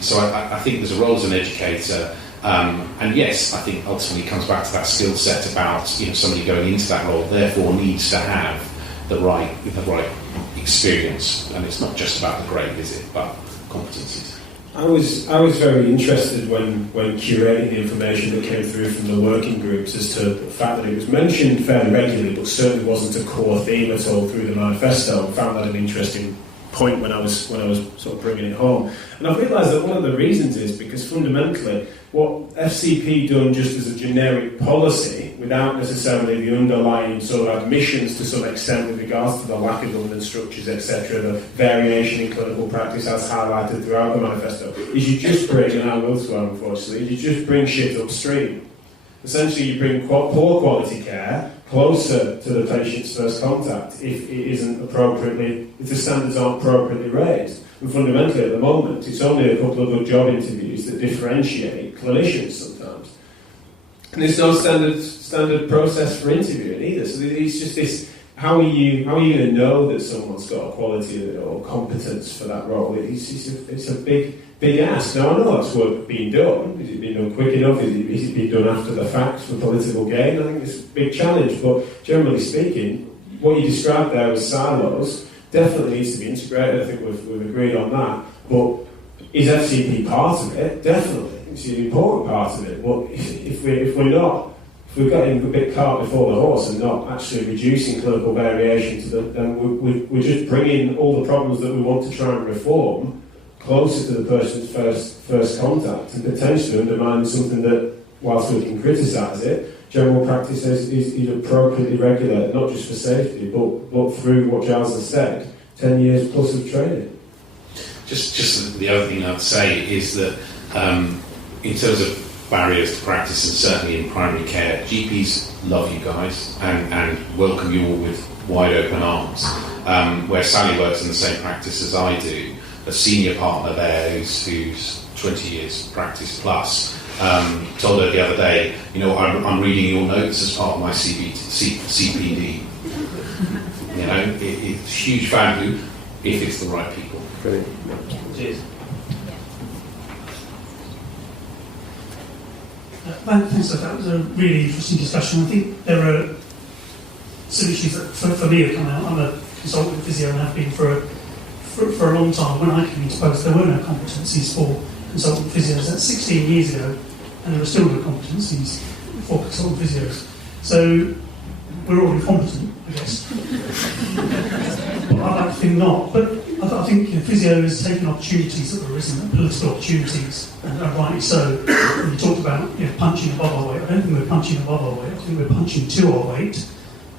So I think there's a role as an educator, and yes, I think ultimately it comes back to that skill set about somebody going into that role therefore needs to have the right experience, and it's not just about the grade, is it, but competencies. I was very interested when curating the information that came through from the working groups as to the fact that it was mentioned fairly regularly, but certainly wasn't a core theme at all through the manifesto. I found that an interesting point when I was sort of bringing it home. And I've realised that one of the reasons is because fundamentally what FCP done just as a generic policy without necessarily the underlying sort of admissions to some extent with regards to the lack of governance structures, etc., the variation in clinical practice as highlighted throughout the manifesto, is you just bring, and I will swear unfortunately, you just bring shit upstream. Essentially you bring poor quality care closer to the patient's first contact if it isn't appropriately, if the standards aren't appropriately raised. And fundamentally at the moment, it's only a couple of good job interviews that differentiate clinicians sometimes. And there's no standard process for interviewing either. So it's just this, how are you going to know that someone's got a quality or competence for that role? It's a big ask. Now I know that's work being done. Is it being done quick enough? Is it being done after the fact for political gain? I think it's a big challenge, but generally speaking, what you described there as silos definitely needs to be integrated. I think we've agreed on that. But is FCP part of it? Definitely. It's an important part of it. But if we're not, if we're getting a bit cart before the horse and not actually reducing clinical variation to then we're just bringing all the problems that we want to try and reform closer to the person's first contact and potentially undermine something that, whilst we can criticise it, general practice is appropriately regulated, not just for safety, but through what Giles has said, 10 years plus of training. Just the other thing I'd say is that in terms of barriers to practice, and certainly in primary care, GPs love you guys and welcome you all with wide open arms. Where Sally works in the same practice as I do, a senior partner there who's 20 years practice plus, told her the other day, I'm reading your notes as part of my CPD. It's huge value if it's the right people. Brilliant. Cheers. Thanks, that was a really interesting discussion. I think there are some issues that for me have come out. I'm a consultant physio and have been for a long time. When I came into post, there were no competencies for consultant physios. That's 16 years ago, and there are still no competencies for consultant physios. So we're all incompetent, I guess. But I'd like to think not. But I think physio has taken opportunities that were arisen, political opportunities, and rightly so. When you talked about punching above our weight, I don't think we're punching above our weight. I think we're punching to our weight.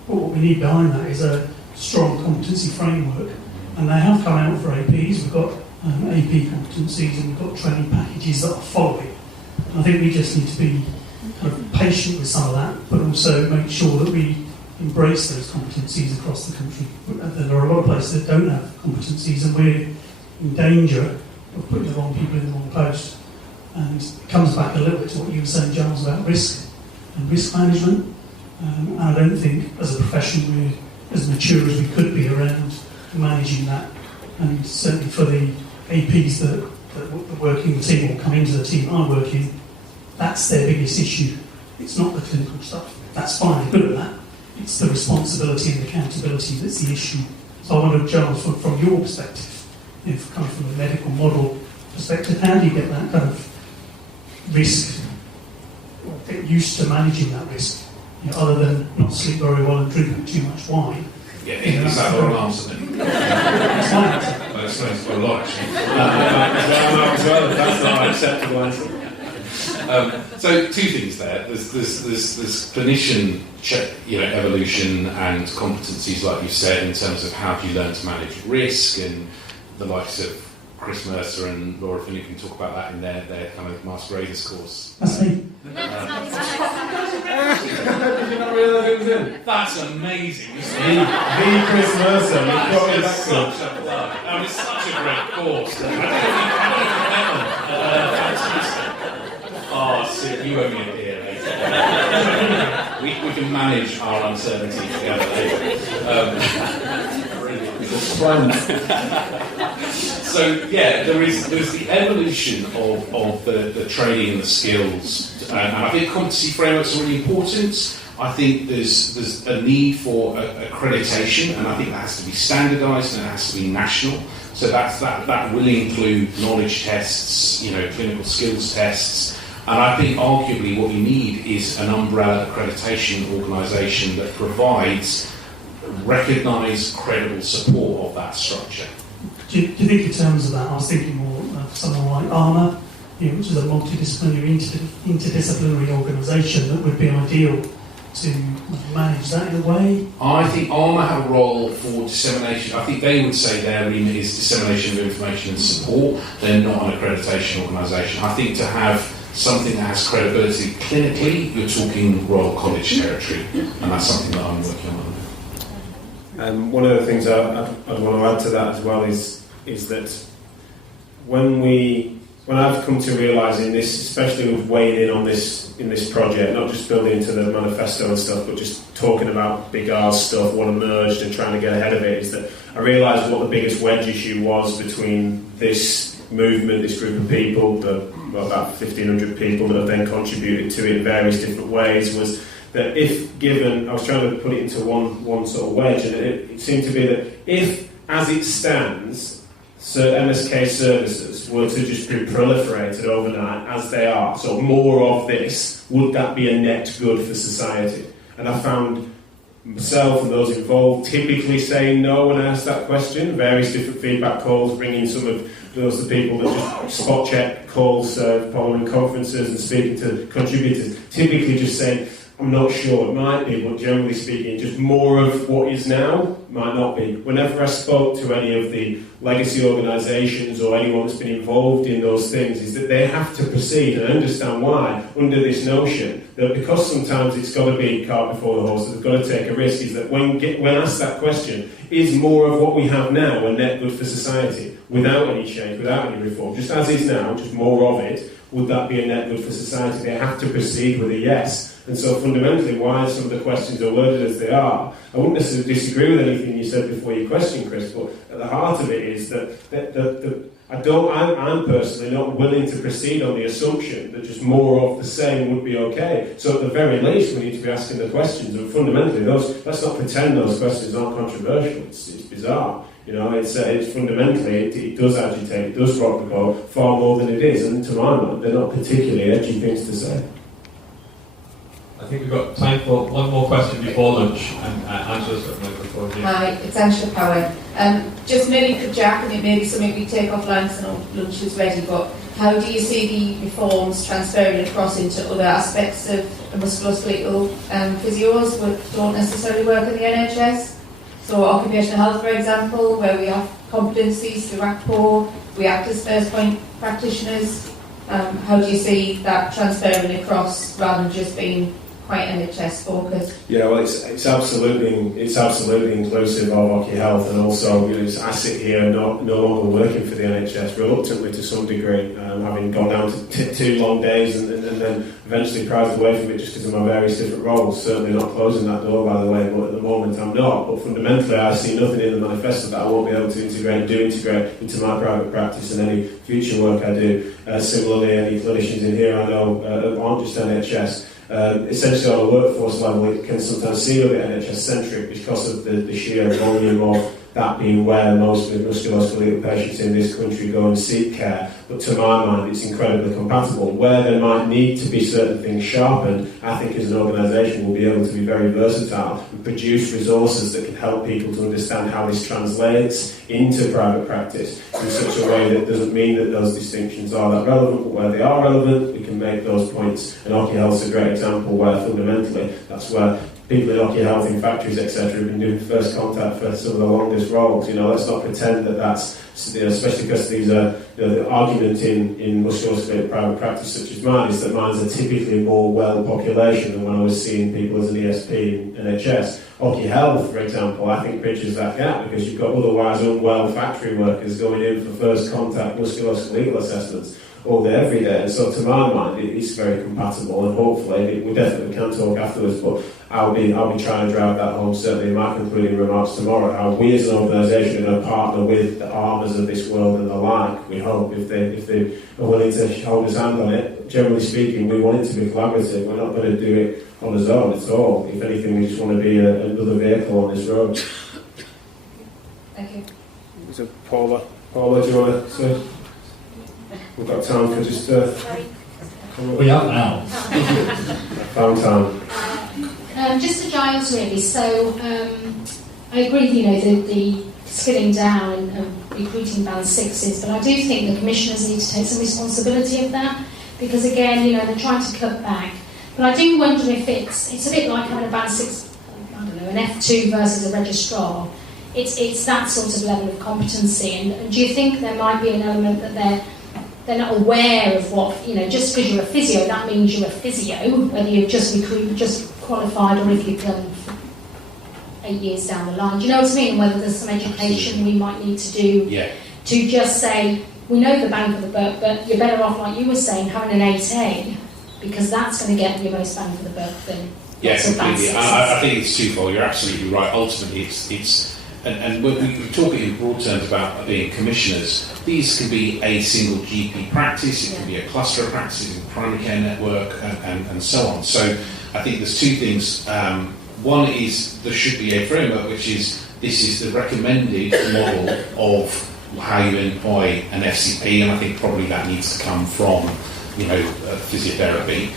But what we need behind that is a strong competency framework. And they have come out for APs. We've got AP competencies and we've got training packages that are following. And I think we just need to be kind of patient with some of that, but also make sure that we embrace those competencies across the country. There are a lot of places that don't have competencies, and we're in danger of putting the wrong people in the wrong post. And it comes back a little bit to what you were saying, Giles, about risk and risk management. And I don't think, as a profession, we're as mature as we could be around managing that. And certainly for the APs that work in the team or come into the team I work in, that's their biggest issue. It's not the clinical stuff. That's fine, they're good at that. It's the responsibility and accountability that's the issue. So I wonder, Giles, from your perspective, coming from a medical model perspective, how do you get that kind of risk, or get used to managing that risk, other than not sleep very well and drinking too much wine? Yeah, is that the wrong answer then? It's my answer. Well, it explains quite a lot, actually. That's not acceptable answer. So two things there. There's clinician evolution and competencies, like you said, in terms of how do you learn to manage risk, and the likes of Chris Mercer and Laura Finney can talk about that in their kind of Masqueraders course. That's me. Did you not realise it was him? That's amazing. The Chris Mercer. That's such a plug. It's such a great course. I don't know. Oh, Sid, you owe me a beer later. We can manage our uncertainty together later. So yeah, there's the evolution of the training and the skills, and I think competency frameworks are really important. I think there's a need for accreditation, and I think that has to be standardised and it has to be national. So that will include knowledge tests, clinical skills tests, and I think arguably what we need is an umbrella accreditation organisation that provides recognised, credible support of that structure. Do you think in terms of that, I was thinking more of someone like ARMA, which is a multidisciplinary, interdisciplinary organisation that would be ideal to manage that in a way? I think ARMA have a role for dissemination. I think they would say their remit is dissemination of information and support. They're not an accreditation organisation. I think to have something that has credibility clinically, you're talking Royal College territory, and that's something that I'm working on. One of the things I'd want to add to that as well is that when I've come to realise in this, especially with weighing in on this in this project, not just building into the manifesto and stuff, but just talking about big R stuff, what emerged and trying to get ahead of it, is that I realised what the biggest wedge issue was between this movement, this group of people, about 1,500 people that have then contributed to it in various different ways, was that if given, I was trying to put it into one sort of wedge, and it seemed to be that if, as it stands, MSK services were to just be proliferated overnight as they are, so more of this, would that be a net good for society? And I found myself and those involved typically saying no when I asked that question. Various different feedback calls, bringing some of those the people that just spot check calls following conferences and speaking to contributors, typically just saying, I'm not sure, it might be, but generally speaking, just more of what is now might not be. Whenever I spoke to any of the legacy organisations or anyone that's been involved in those things, is that they have to proceed, and I understand why, under this notion that because sometimes it's got to be cart before the horse, they've got to take a risk, is that when asked that question, is more of what we have now a net good for society, without any change, without any reform, just as is now, just more of it, would that be a net good for society? They have to proceed with a yes. And so fundamentally, why some of the questions are worded as they are, I wouldn't necessarily disagree with anything you said before your question, Chris, but at the heart of it is that I'm personally not willing to proceed on the assumption that just more of the same would be okay. So at the very least, we need to be asking the questions, and fundamentally, let's not pretend those questions aren't controversial. It's bizarre. It's fundamentally, it does agitate, it does rock the boat far more than it is, and to my mind, they're not particularly edgy things to say. I think we've got time for one more question before lunch, and Angela's got the microphone here. Hi, it's Angela Power. Just maybe for Jack, and it may be something we take offline, so lunch is ready, but how do you see the reforms transferring across into other aspects of musculoskeletal physios that don't necessarily work in the NHS? So occupational health, for example, where we have competencies to RACPO, we act as first point practitioners. How do you see that transferring across rather than just being quite NHS focused? Yeah, well, it's absolutely inclusive of Occy Health, and also I sit here no longer working for the NHS, reluctantly to some degree, having gone down to 2 long days and then eventually prized away from it just because of my various different roles. Certainly not closing that door, by the way, but at the moment I'm not. But fundamentally, I see nothing in the manifesto that I won't be able to integrate into my private practice and any future work I do. Similarly, any clinicians in here I know aren't just NHS. Essentially on a workforce level, it can sometimes seem a bit NHS-centric because of the sheer volume of that being where most musculoskeletal patients in this country go and seek care. But to my mind, it's incredibly compatible. Where there might need to be certain things sharpened, I think as an organisation we'll be able to be very versatile and produce resources that can help people to understand how this translates into private practice in such a way that doesn't mean that those distinctions are that relevant, but where they are relevant, we can make those points. And Occy Health's a great example where fundamentally that's where people in Occy Health, in factories, etc., have been doing first contact for some of the longest roles. Let's not pretend that that's, especially because these are, the argument in musculoskeletal private practice such as mine is that mine's a typically more well population than when I was seeing people as an ESP in NHS. Occy Health, for example, I think bridges that gap because you've got otherwise unwell factory workers going in for first contact musculoskeletal assessments all day, every day. And so to my mind, it's very compatible, and hopefully, we definitely can talk afterwards, but I'll be trying to drive that home, certainly in my concluding remarks tomorrow, how we as an organisation are going to partner with the armors of this world and the like, we hope, if they are willing to hold us hand on it, generally speaking, we want it to be collaborative. We're not going to do it on his own at all. If anything, we just want to be another vehicle on this road. Thank you. So Paula, Do you want to say? We've got time for just... We are now. Found time. Just to Giles, really. So I agree, the skilling down and recruiting band sixes, but I do think the commissioners need to take some responsibility of that, because again, they're trying to cut back. But I do wonder if it's a bit like having a band six, I don't know, an F2 versus a registrar. It's that sort of level of competency, and do you think there might be an element that they're not aware of what, just because you're a physio, that means you're a physio, whether you've just qualified or if you've done 8 years down the line. Do you know what I mean? Whether there's some education we might need to do to just say, we know the bang for the buck, but you're better off, like you were saying, having an 8A, because that's going to get you most bang for the buck than completely. I think it's twofold. You're absolutely right. Ultimately, it's and when we talk in broad terms about being commissioners, these can be a single GP practice, it can be a cluster of practices, a primary care network, and so on. So I think there's two things. One is there should be a framework, which is this is the recommended model of how you employ an FCP, and I think probably that needs to come from physiotherapy.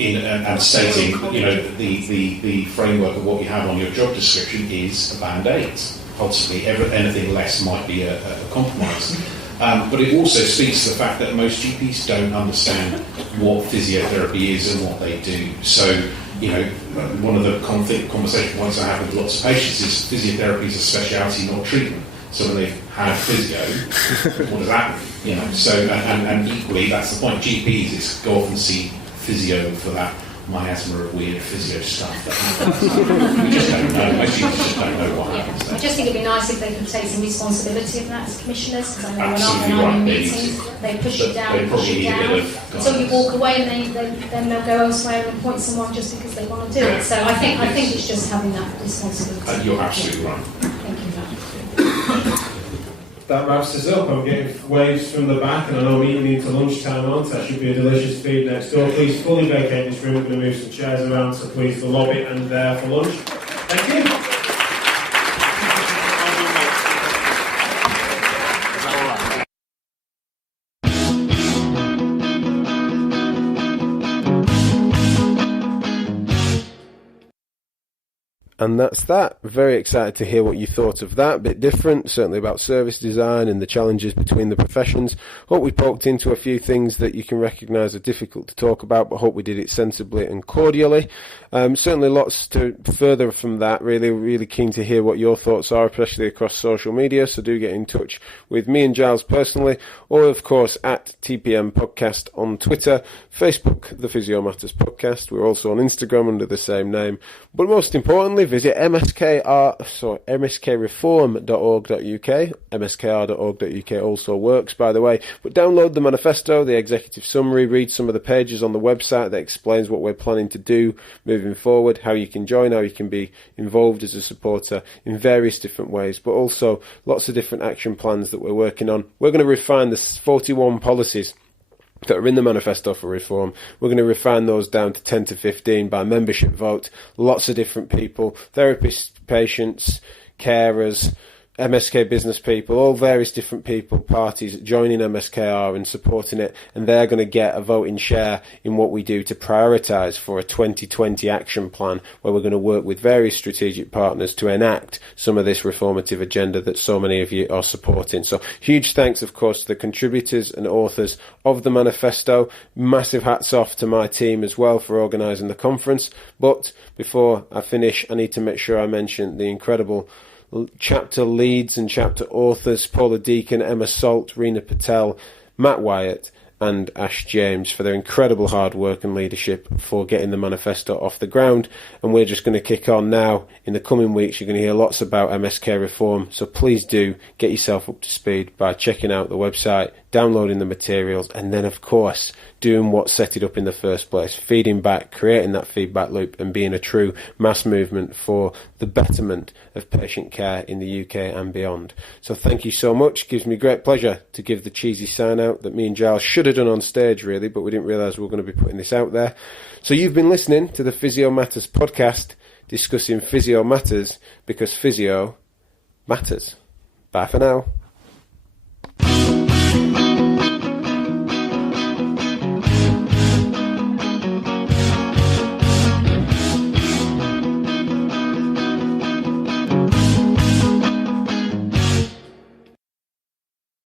And stating, the framework of what you have on your job description is a band-aid. Ultimately, anything less might be a compromise. But it also speaks to the fact that most GPs don't understand what physiotherapy is and what they do. So, one of the conversation points I have with lots of patients is physiotherapy is a speciality, not treatment. So when they've had physio, what does that mean? So, and equally, that's the point. GPs is go off and see physio for that miasma of weird physio stuff that happens. We just don't know. Most people just don't know what happens there. I just think it'd be nice if they could take some responsibility of that as commissioners, because I know Absolutely when I'm in right. meetings, they push it down, They push probably it need a down, bit of until you guidance. walk away and then they'll go elsewhere and appoint someone just because they want to do it. So I think it's just having that responsibility. You're absolutely right. Thank you. That wraps us up. I'm getting waves from the back, and I know we're eating into lunchtime on, so that should be a delicious feed next door. Please fully vacate this room. We're going to move some chairs around, so please the lobby and there for lunch. Thank you. And that's that. Very excited to hear what you thought of that. A bit different, certainly about service design and the challenges between the professions. Hope we poked into a few things that you can recognise are difficult to talk about, but hope we did it sensibly and cordially. Certainly lots to further from that. Really keen to hear what your thoughts are, especially across social media. So do get in touch with me and Giles personally, or of course at TPM Podcast on Twitter, Facebook, The Physio Matters Podcast. We're also on Instagram under the same name. But most importantly, visit mskreform.org.uk. mskr.org.uk also works, by the way. But download the manifesto, the executive summary, read some of the pages on the website that explains what we're planning to do moving forward, how you can join, how you can be involved as a supporter in various different ways, but also lots of different action plans that we're working on. We're going to refine the 41 policies that are in the manifesto for reform. We're going to refine those down to 10 to 15 by membership vote. Lots of different people, therapists, patients, carers, MSK business people, all various different people, parties joining MSKR and supporting it, and they're going to get a voting share in what we do to prioritise for a 2020 action plan, where we're going to work with various strategic partners to enact some of this reformative agenda that so many of you are supporting. So huge thanks, of course, to the contributors and authors of the manifesto. Massive hats off to my team as well for organising the conference. But before I finish, I need to make sure I mention the incredible chapter leads and chapter authors, Paula Deacon, Emma Salt, Rena Patel, Matt Wyatt and Ash James, for their incredible hard work and leadership for getting the manifesto off the ground. And we're just going to kick on now. In the coming weeks, you're going to hear lots about MSK reform, so please do get yourself up to speed by checking out the website downloading the materials, and then, of course, doing what set it up in the first place, feeding back, creating that feedback loop, and being a true mass movement for the betterment of patient care in the UK and beyond. So thank you so much. It gives me great pleasure to give the cheesy sign out that me and Giles should have done on stage, really, but we didn't realise we were going to be putting this out there. So you've been listening to the Physio Matters podcast, discussing physio matters because physio matters. Bye for now.